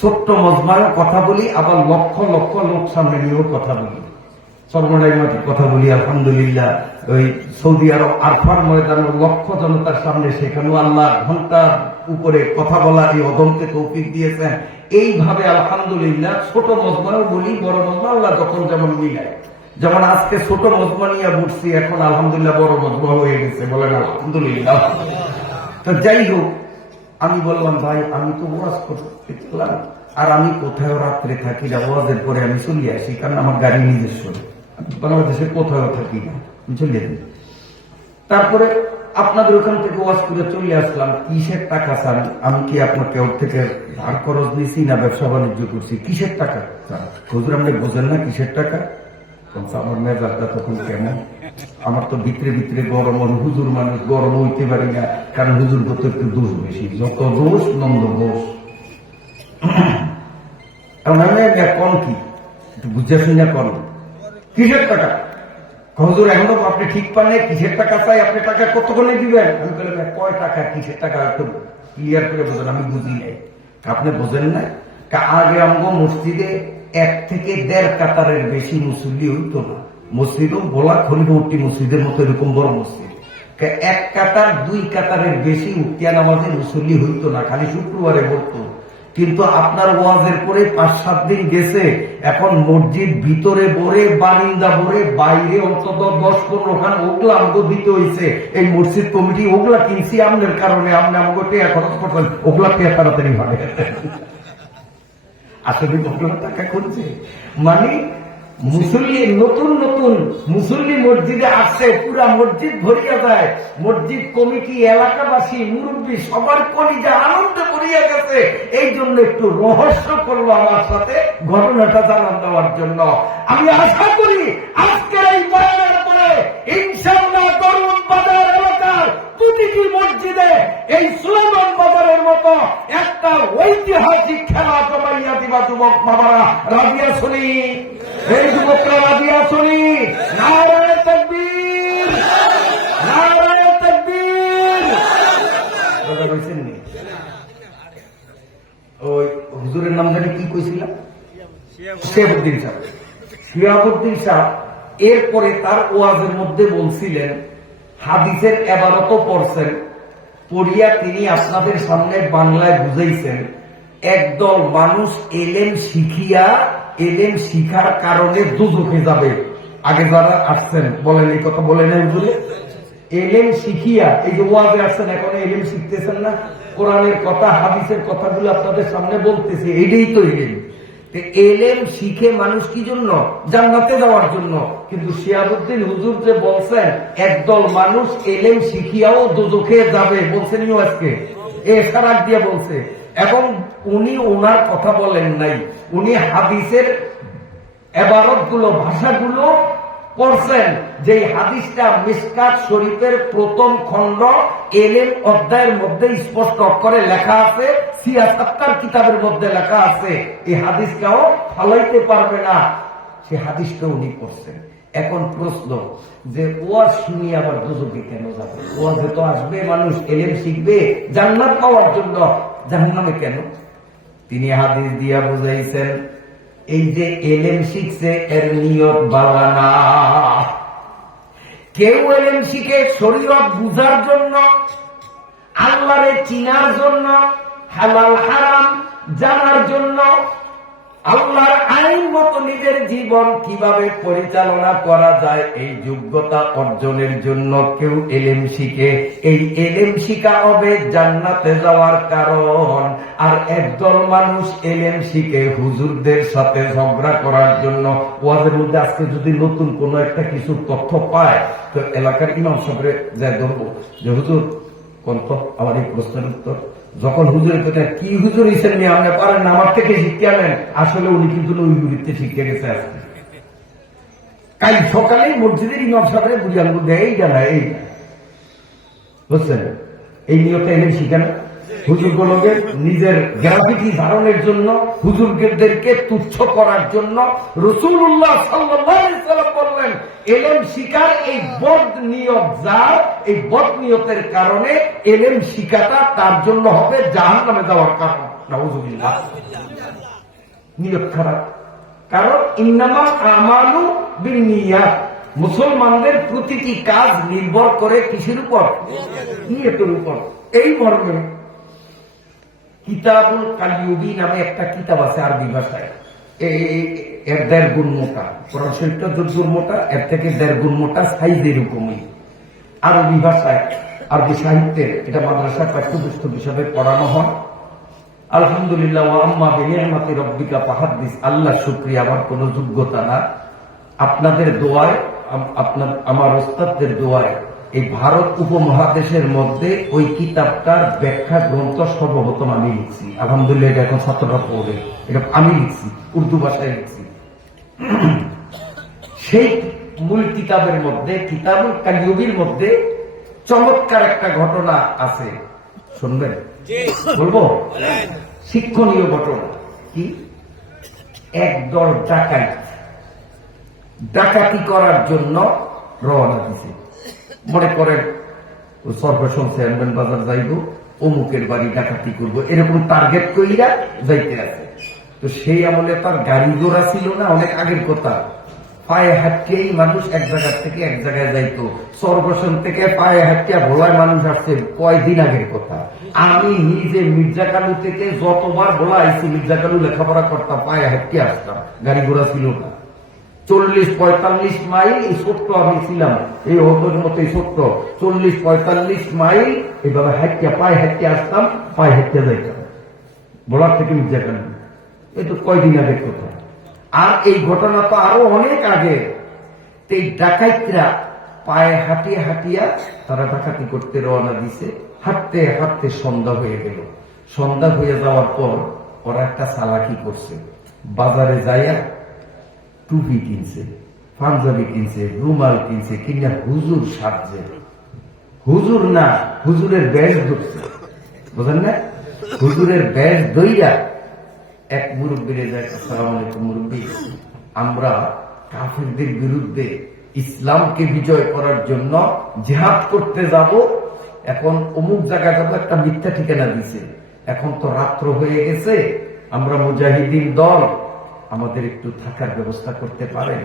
ছোট্ট মজমায়ও কথা বলি, আবার লক্ষ লক্ষ লোক সামনে নিয়েও কথা বলি, সর্বনাইমাটির কথা বলি আলহামদুলিল্লাহ। ওই সৌদি আরব আরফার ময়দানের লক্ষ জনতার সামনে, সেখানেও আল্লাহ ঘন্টার উপরে কথা বলা এই অদমকে তৌফিক দিয়েছেন। এইভাবে আলহামদুলিল্লাহ ছোট মজমাও বলি, বড় মজমা আল্লাহ যখন যেমন মিলায়। যেমন আজকে ছোট মজমা নিয়ে বুঝছি, এখন আলহামদুলিল্লাহ বড় মজমা হয়ে গেছে, বলেন আলহামদুলিল্লাহ। তো যাই হোক, আমি বললাম, ভাই আমি তো ওয়াজ করতে গেলাম, আর আমি কোথাও রাত্রে থাকি না, ওয়াজের পরে আমি চলে আসি, কারণ আমার গাড়ি নিজস্ব, বাংলাদেশে কোথাও থাকি না, চলে যাই। তারপরে আপনাদের ওখান থেকে ওয়াজ করে চলে আসলাম, কিসের টাকা চান? আমি কি আপনাকে ওর থেকে ধার খরচ নিয়েছি না ব্যবসা বাণিজ্য করছি? কিসের টাকা চান হুজুর? আপনি বোঝেন না কিসের টাকা? আমার মেজাজটা তখন কেমন, আমার তো ভিতরে ভিতরে গরম, হুজুর মানুষ গরম হইতে পারি না, কারণ হুজুর কত একটু দোষ বেশি, যত দোষ নন্দ দোষ। কম কি একটু বুঝে শুনে কম, কিসের টাকা? হুজুর এখনো আপনি ঠিক পান নাই, কিসের টাকা চাই, আপনি টাকা কতক্ষণে দিবেন? আমি বললাম, কয় টাকা, কিসের টাকা একটু ক্লিয়ার করে বোঝেন, আমি বুঝি নাই। আপনি বোঝেন না, আগে আমগো মসজিদে 1 থেকে 1.5 কাতারের বেশি মুসল্লি হইতো না। মসজিদও বলা খলিফা মসজিদের মতো এরকম বড় মসজিদ, 1 কাতার 2 কাতারের বেশি উঠিয়া নামাজে মুসল্লি হইতো না, খালি শুক্রবারে পড়তো। কিন্তু আপনার ওয়াজের পরে 5-7 দিন গেছে, এখন মসজিদ ভিতরে ভরে, বারিন্দা ভরে, বাইরে অন্তত 10-15 খান ওগুলা আমাকে দিতে হয়েছে। এই মসজিদ কমিটি ওগুলা কিনছি আপনার কারণে, আপনি আমাকে টেয়া খরচ করছেন, ওগুলা টেয়া তাড়াতাড়ি ভাবে আসলে ওগুলা টাকা করছে। মানে মুসল্লি, নতুন নতুন মুসল্লি মসজিদে আসছে, পুরা মসজিদ ভরিয়া যায়, মসজিদ কমিটি, এলাকাবাসী, মুরব্বী সবার কলিজা আনন্দে ভরিয়া গেছে। এই জন্য একটু রহস্য করলো আমার সাথে, ঘটনাটা জানান দেওয়ার জন্য। আমি আশা করি আজকের এই বয়ানের পরে ইনশাআল্লাহ তরুণ বাজার এলাকার প্রতিটি মসজিদে এই সুলেমান বাজারের মতো একটা ঐতিহাসিক খেলা জমাইয়া দিবা যুবক বাবারা, রাজি আসুনি? এই যুবকরা রাজি আসুনি? নারায়ে তাকবীর, নারায়ে তাকবীর। কথা বলছেন নি? ওই হুজুরের নাম জানি কি কইছিলাম? শিহাবুদ্দিন সাহেব। শিহাবুদ্দিন সাহেব এরপরে তার ওয়াজের মধ্যে বলছিলেন, হাদিসের এবারত পড়ছেন, পড়িয়া তিনি আপনাদের সামনে বাংলায় বুঝাইছেন, একদল মানুষ এলেম শিখিয়া, এলেম শিখার কারণে দুজখে যাবে। আগে যারা আসছেন বলেন, এই কথা বলেন হুজুরে, এলেম শিখিয়া, এই যে ওয়াজে আসছেন এখন এলেম শিখতেছেন না, কোরআনের কথা হাদিসের কথাগুলো আপনাদের সামনে বলতেছে, এইটাই তো এলেম। এলেম শিখে মানুষ কি জন্য? জান্নাতে যাওয়ার জন্য। কিন্তু শিহাবুদ্দিন হুজুর যে বলছেন একদল মানুষ এলেম শিখিয়াও দোজখে যাবে, বলছেন আজকে এসারাক দিয়ে বলছে। এবং উনি ওনার কথা বলেন নাই, উনি হাদিসের এবারত গুলো, ভাষাগুলো পড়ছেন। যে হাদিসটা মিশকাত শরীফের প্রথম খণ্ড এলেম অধ্যায়ের মধ্যে স্পষ্ট করে লেখা আছে, সিয়াসাত্তার কিতাবের মধ্যে লেখা আছে, এই হাদিসটাও ফালাইতে পারবে না, সে হাদিসটা উনি করছেন। এখন প্রশ্ন যে ওয়াজ শুনি আবার দুজকে কেন যাবে? ওয়াজে তো আসবে মানুষ, এলেম শিখবে জান্নাত পাওয়ার জন্য, জাহান্নামে কেন? তিনি হাদিস দিয়া বুঝাইছেন, এই যে এলেম শিখছে এর নিয়ত বালা না। কেউ এলেম শিখে শরীয়ত বুঝার জন্য, আল্লাহরে চিনার জন্য, হালাল হারাম জানার জন্য, আল্লাহর আইন মতো নিজের জীবন কিভাবে পরিচালনা করা যায় এই যোগ্যতা অর্জনের জন্য কেউ এলেম শিখে। এই এলেম শিখা হবে জান্নাতে যাওয়ার কারণ। আর একদল মানুষ এলেম শিখে হুজুরদের সাথে ঝগড়া করার জন্য। ওয়াজের মধ্যে আজকে যদি নতুন কোন একটা কিছু তথ্য পায় তো এলাকার ইমাম সাহেবরে যা ধরবো যে হুজুর কন্ত আমার এই প্রশ্নের উত্তর। যখন হুজুরের কথা কি হুজুর হিসেবে নিয়ে আপনি পারেন না, আমার থেকে শিখতে আনেন, আসলে উনি কিন্তু ওই গুরিতে শিখতে গেছে আজকে। কাল সকালে মসজিদের ইমাম সাহেবের বুঝান বুঝে এইটা না, এইটা বুঝছেন, এই নিয়মটা এনে শিখে না। হুজুরগুলোকে নিজের গ্রাফিটি ধারণের জন্য, হুজুরদেরকে তুচ্ছ করার জন্য রাসূলুল্লাহ সাল্লাল্লাহু আলাইহি ওয়াসাল্লাম বললেন, এলেম শিকার এই বদ নিয়ত যার, এই বদ নিয়তের কারণে এলেম শিকাটা তার জন্য হবে জাহান্নামে যাওয়ার কারণ। নাউযুবিল্লাহ, নিয়ত খারাপ। কারণ ইন্নামা আমালু বিন্নিয়াত, মুসলমানদের প্রতিটি কাজ নির্ভর করে কিসের উপর? নিয়তের উপর। এই মর্মে কিতাবুল কালিউবি নামে একটা কিতাব আছে আরবি ভাষায়, এর 1.5 গুণ মোটা, কোরআন শরীফটা 2 গুণ মোটা, এর থেকে 1.5 গুণ মোটা, সাইজ এরকমই। আরবি ভাষায়, আরবি সাহিত্যের এটা মাদ্রাসার পাঠ্যপুস্তক হিসাবে পড়ানো হয়। আলহামদুলিল্লাহ, ওয়া আম্মা বিনিআমাতি রাব্বিকা ফাহাদ্দিস। আল্লাহ শুকরিয়া, আমার কোনো যোগ্যতা না, আপনাদের দোয়ায়, আমার ওস্তাদদের দোয়ায় এই ভারত উপমহাদেশের মধ্যে ওই কিতাবটার ব্যাখ্যা গ্রন্থ সর্বপ্রথম আমি লিখছি। আলহামদুলিল্লাহ, এটা এখন ছাত্ররা পড়ে, এটা আমি লিখছি, উর্দু ভাষায় লিখছি। সেই মূল কিতাবের মধ্যে, কিতাবুল কালিউবির মধ্যে চমৎকার একটা ঘটনা আছে, শুনবেন? বলবো, শিক্ষণীয় ঘটনা। কি? একদল ডাকাতি করার জন্য রওনা দিছে। মনে করেন সর্বসন চেয়ারম্যান বাজার যাইব, অমুকের বাড়ি ডাকাতি করব, এরকম টার্গেট কইরা যাইতে আছে। তো সেই আমলে তার গাড়ি ঘোড়া ছিল না, অনেক আগের কথা। পায়ে হাঁটিয়েই মানুষ এক জায়গা থেকে এক জায়গায় যাইতো। সর্বসন থেকে পায়ে হাঁটিয়া ভোলায় মানুষ আসছে কয়দিন আগের কথা। আমি নিজে মির্জা কালু থেকে যতবার ভোলা আইসি, মির্জা কালু লেখাপড়া করতাম, পায়ে হাঁটিয়ে আসতাম, গাড়ি ঘোড়া ছিল না। 40-45 মাইল এই ছোট্ট আমি ছিলাম, এই হতর মতো এই ছোট্ট 40-45 মাইল এইভাবে হাঁটিয়া, পায়ে হাঁটিয়ে আসতাম, পায়ে হাঁটিয়ে যাইতাম ভোলার থেকে মির্জা কালু। এই তো কয়দিন আগের কথা। আর এই ঘটনা তো আরো অনেক আগে। এই ডাকাইতরা পায়ে হাঁটিয়ে হাঁটিয়া তারা ডাকাতি করতে রওনা দিছে। হাঁটতে হাঁটতে সন্ধ্যা হয়ে গেল। সন্ধ্যা হয়ে যাওয়ার পর ওরা একটা চালাকি করছে, বাজারে যাইয়া টুপি কিনছে, পাঞ্জাবি কিনছে, রুমাল কিনছে, কিনা হুজুর সাজছে। হুজুর না, হুজুরের বেশ ধরছে। বুঝেন না? হুজুরের ব্যাস দইয়া এক মুরব্বীরে যায়, আসসালামু আলাইকুম মুরব্বী, আমরা কাফিরদের বিরুদ্ধে ইসলামকে বিজয় করার জন্য জিহাদ করতে যাব, এখন অমুক জায়গায় যাবো, একটা মিথ্যা ঠিকানা দিছে, এখন তো রাত্র হয়ে গেছে, আমরা মুজাহিদিন দল, আমাদের একটু থাকার ব্যবস্থা করতে পারেন?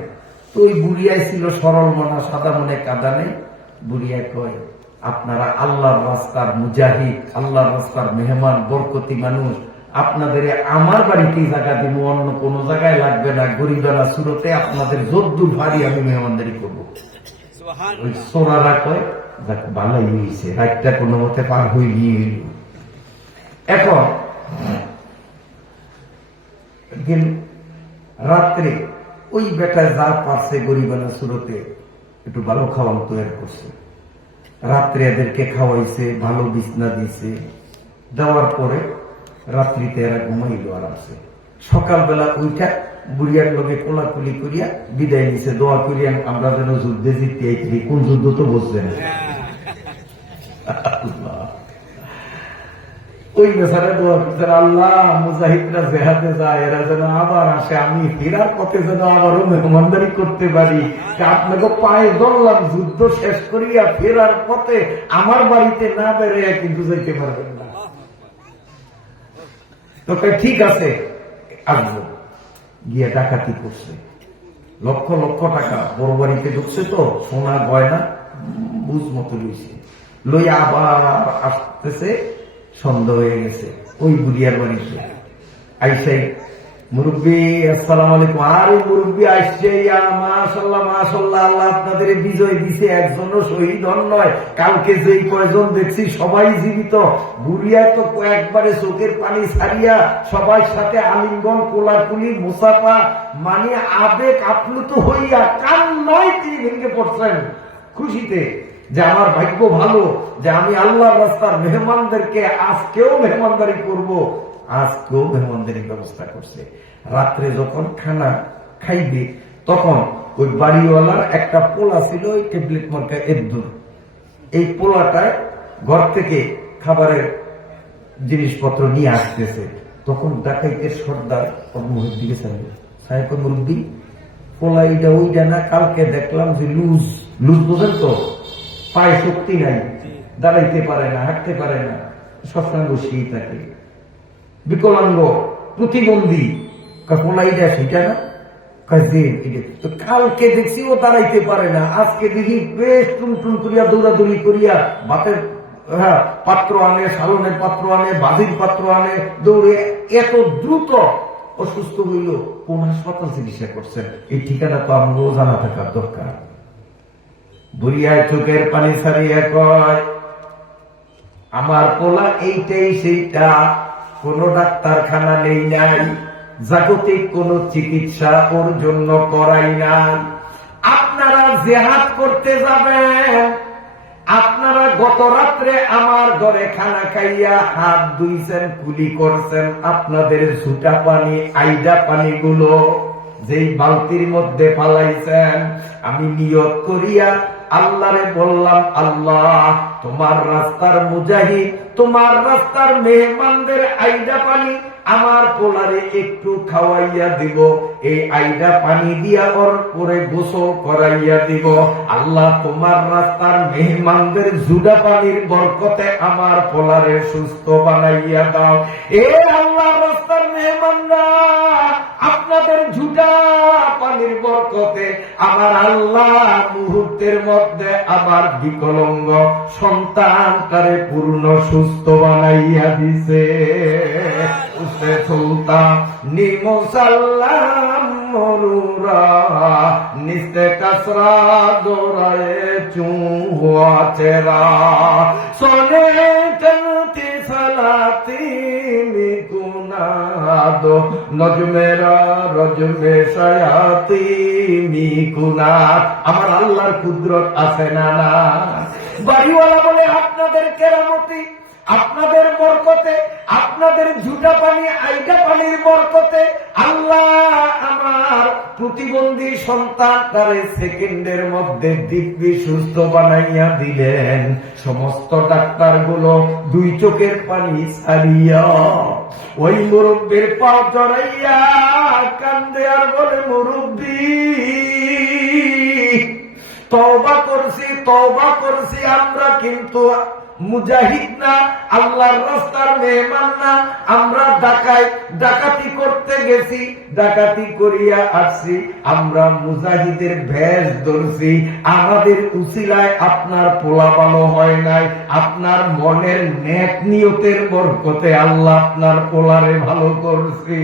তো ওই বুড়িয়ায় ছিল সরল মনা, সাদা মনে কাদা নেই। বুড়িয়ায় কয়, আপনারা আল্লাহর রাস্তার মুজাহিদ, আল্লাহর রাস্তার মেহমান, বরকতি মানুষ, আপনাদের আমার বাড়িতেই জায়গা দিব, অন্য কোন জায়গায় লাগবে না, গরিবানা সুরতে আপনাদের যদ্দুর ভারী আমি মেহমানদারি করবো। ওই সোরারা কয়, দেখ ভালোই হয়েছে, রাতটা কোনো মতে পার হয়ে গিয়ে এখন রাত্রে ওই বেটায় যা পারছে গরিবানা সুরতে একটু ভালো খাওয়ান তৈরি করছে, রাত্রে এদেরকে খাওয়াইছে, ভালো বিছনা দিছে, দেওয়ার পরে রাত্রিতে এরা ঘুমাইল আরামসে। সকালবেলা ওইটা বুড়িয়ার লোকে কোলাকুলি করিয়া বিদায় নিছে, দোয়া করিয়া আমরা যেন যুদ্ধে জিততে আইছি। কোন যুদ্ধ তো বুঝছে না। ওই বেচারা দোয়া করছেন, আল্লাহ মুজাহিদরা জেহাদে যায়, এরা যেন আবার আসে, আমি ফেরার পথে যেন আবারও মেহমানদারি করতে পারি। আপনাকে পায়ে ধরলাম, যুদ্ধ শেষ করিয়া ফেরার পথে আমার বাড়িতে না বেড়ে কিন্তু যেতে পারবেন না। তো ঠিক আছে, আসবো। গিয়ে ডাকাতি করছে, লক্ষ লক্ষ টাকা বড় বাড়িতে ঢুকছে, তো সোনা গয়না বুঝ মতো লইছে, লই আবার আসতেছে, সন্দেহ হয়ে গেছে ওই বুড়িয়ার বাড়িতে। আইসাই মুরব্বী, আসসালামু আলাইকুম। আরে মুরব্বী আসছে, মাশাআল্লাহ মাশাআল্লাহ, আল্লাহ আপনাদের বিজয় দিছে, একজনও শহীদ হন নয়, কালকে যেই কয়জন দেখছি সবাই জীবিত। বুড়িয়া তো একবারে চোখের পানি ছাড়িয়া সবার সাথে আলিঙ্গন, কোলাকুলি, মুসাফা, মানে আবেগ আপ্লুত হইয়া কান নয় তিনি ভেঙে পড়ছেন খুশিতে, যে আমার ভাগ্য ভালো যে আমি আল্লাহর রাস্তার মেহমানদেরকে আজকেও মেহমানদারি করব। আজকেও মেহমানদারির ব্যবস্থা করছে। রাত্রে যখন খানা খাইবে তখন ওই বাড়িওয়ালার একটা পোলা ছিল, ওই ট্যাবলেট মার্কা এদ্দুর, এই পোলাটায় ঘর থেকে খাবারের জিনিসপত্র নিয়ে আসতেছে। তখন ডাকাইতের সর্দার মুখের দিকে চাইবে, সাহেব মুরব্বী, পোলা এইটা ওইটা না, কালকে দেখলাম যে লুজ লুজ, বোঝেন তো, পায়ে শক্তি নাই, দাঁড়াইতে পারে না, হাঁটতে পারে না, সবসময় বসেই থাকে, বিকলাঙ্গ, প্রতিবন্ধী। পোলাইটা সেটা না, কালকে দেখছি ও দাঁড়াইতে পারে না, আজকে দেখি বেশ টুনটুন করিয়া দৌড়াদৌড়ি করিয়া ভাতের পাত্র আনে, সালনের পাত্র আনে, বাজির পাত্র আনে, দৌড়ে এত দ্রুত অসুস্থ হইল। কোন হাসপাতাল চিকিৎসা করছেন, এই ঠিকানা তো আমরাও জানা থাকার দরকার। বুড়িয়ায় চোখের পানি ছাড়িয়ে কয়, আমার পোলা এইটাই সেইটা, কোন ডাক্তারখানা নেই নাই, জাগতিক কোন চিকিৎসা ওর জন্য করাই নাই। আপনারা জেহাদ করতে যাবেন, আপনারা গত রাত্রে আমার ঘরে খানা খাইয়া হাত ধুইছেন, কুলি করছেন, আপনাদের ঝুটা পানি, আইডা পানিগুলো যেই বালতির মধ্যে ফালাইছেন, আমি নিয়ত করিয়া আল্লাহরে বললাম, আল্লাহ তোমার রাস্তার মুজাহিদ, তোমার রাস্তার মেহমানদের আইডা পানি আমার পোলারে একটু খাওয়াইয়া দিব, এই আইডা পানি দিয়া ওর করে গোসল করাইয়া দিব। আল্লাহ তোমার রাস্তার মেহমানদের জুডা পানির বরকতে আমার পোলারে সুস্থ বানাইয়া দাও। এ আল্লাহ রাস্তার মেহমানরা, আপনাদের ঝুটা পানির বরকতে আমার আল্লাহ মুহূর্তের মধ্যে আমার বিকলাঙ্গ সন্তানটারে পূর্ণ সুস্থ বানাইয়া দিছে। উসে সুলতানি মুসাল্লাম মরুরা নিস্তে কাসরা দোরায়ে চুয়া চেরা সোনে চলতি সালাতি মিকুনাদো নজমেরা রজমে শায়াতি মিকুনাদ। আমার আল্লাহর কুদরত আছে না না? বাড়িওয়ালা বলে, আপনাদের কেরামতি, আপনাদের বরকতে, আপনাদের ঝুটা পানি, আইটা পানির বরকতে আল্লাহ আমার প্রতিবন্ধী সন্তান তারে সেকেন্ডের মধ্যে দিব্যি সুস্থ বানাইয়া দিলেন। সমস্ত ডাক্তার গুলো দুই চোখের পানি ছাড়িয়া ওই মুরব্বীর পা জড়াইয়া কান্দে আর বলে, মুরব্বী তওবা করছি, আমরা কিন্তু মুজাহিদ না, আল্লাহর রাস্তার মেহমান না, আমরা ডাকাতি করতে গেছি, ডাকাতি করিয়া আসছি, আমরা মুজাহিদের ভেষ ধরছি, আমাদের উসিলায় আপনার পোলা ভালো হয় নাই, আপনার মনের নেক নিয়তের বরকতে আল্লাহ আপনার পোলারে ভালো করছি।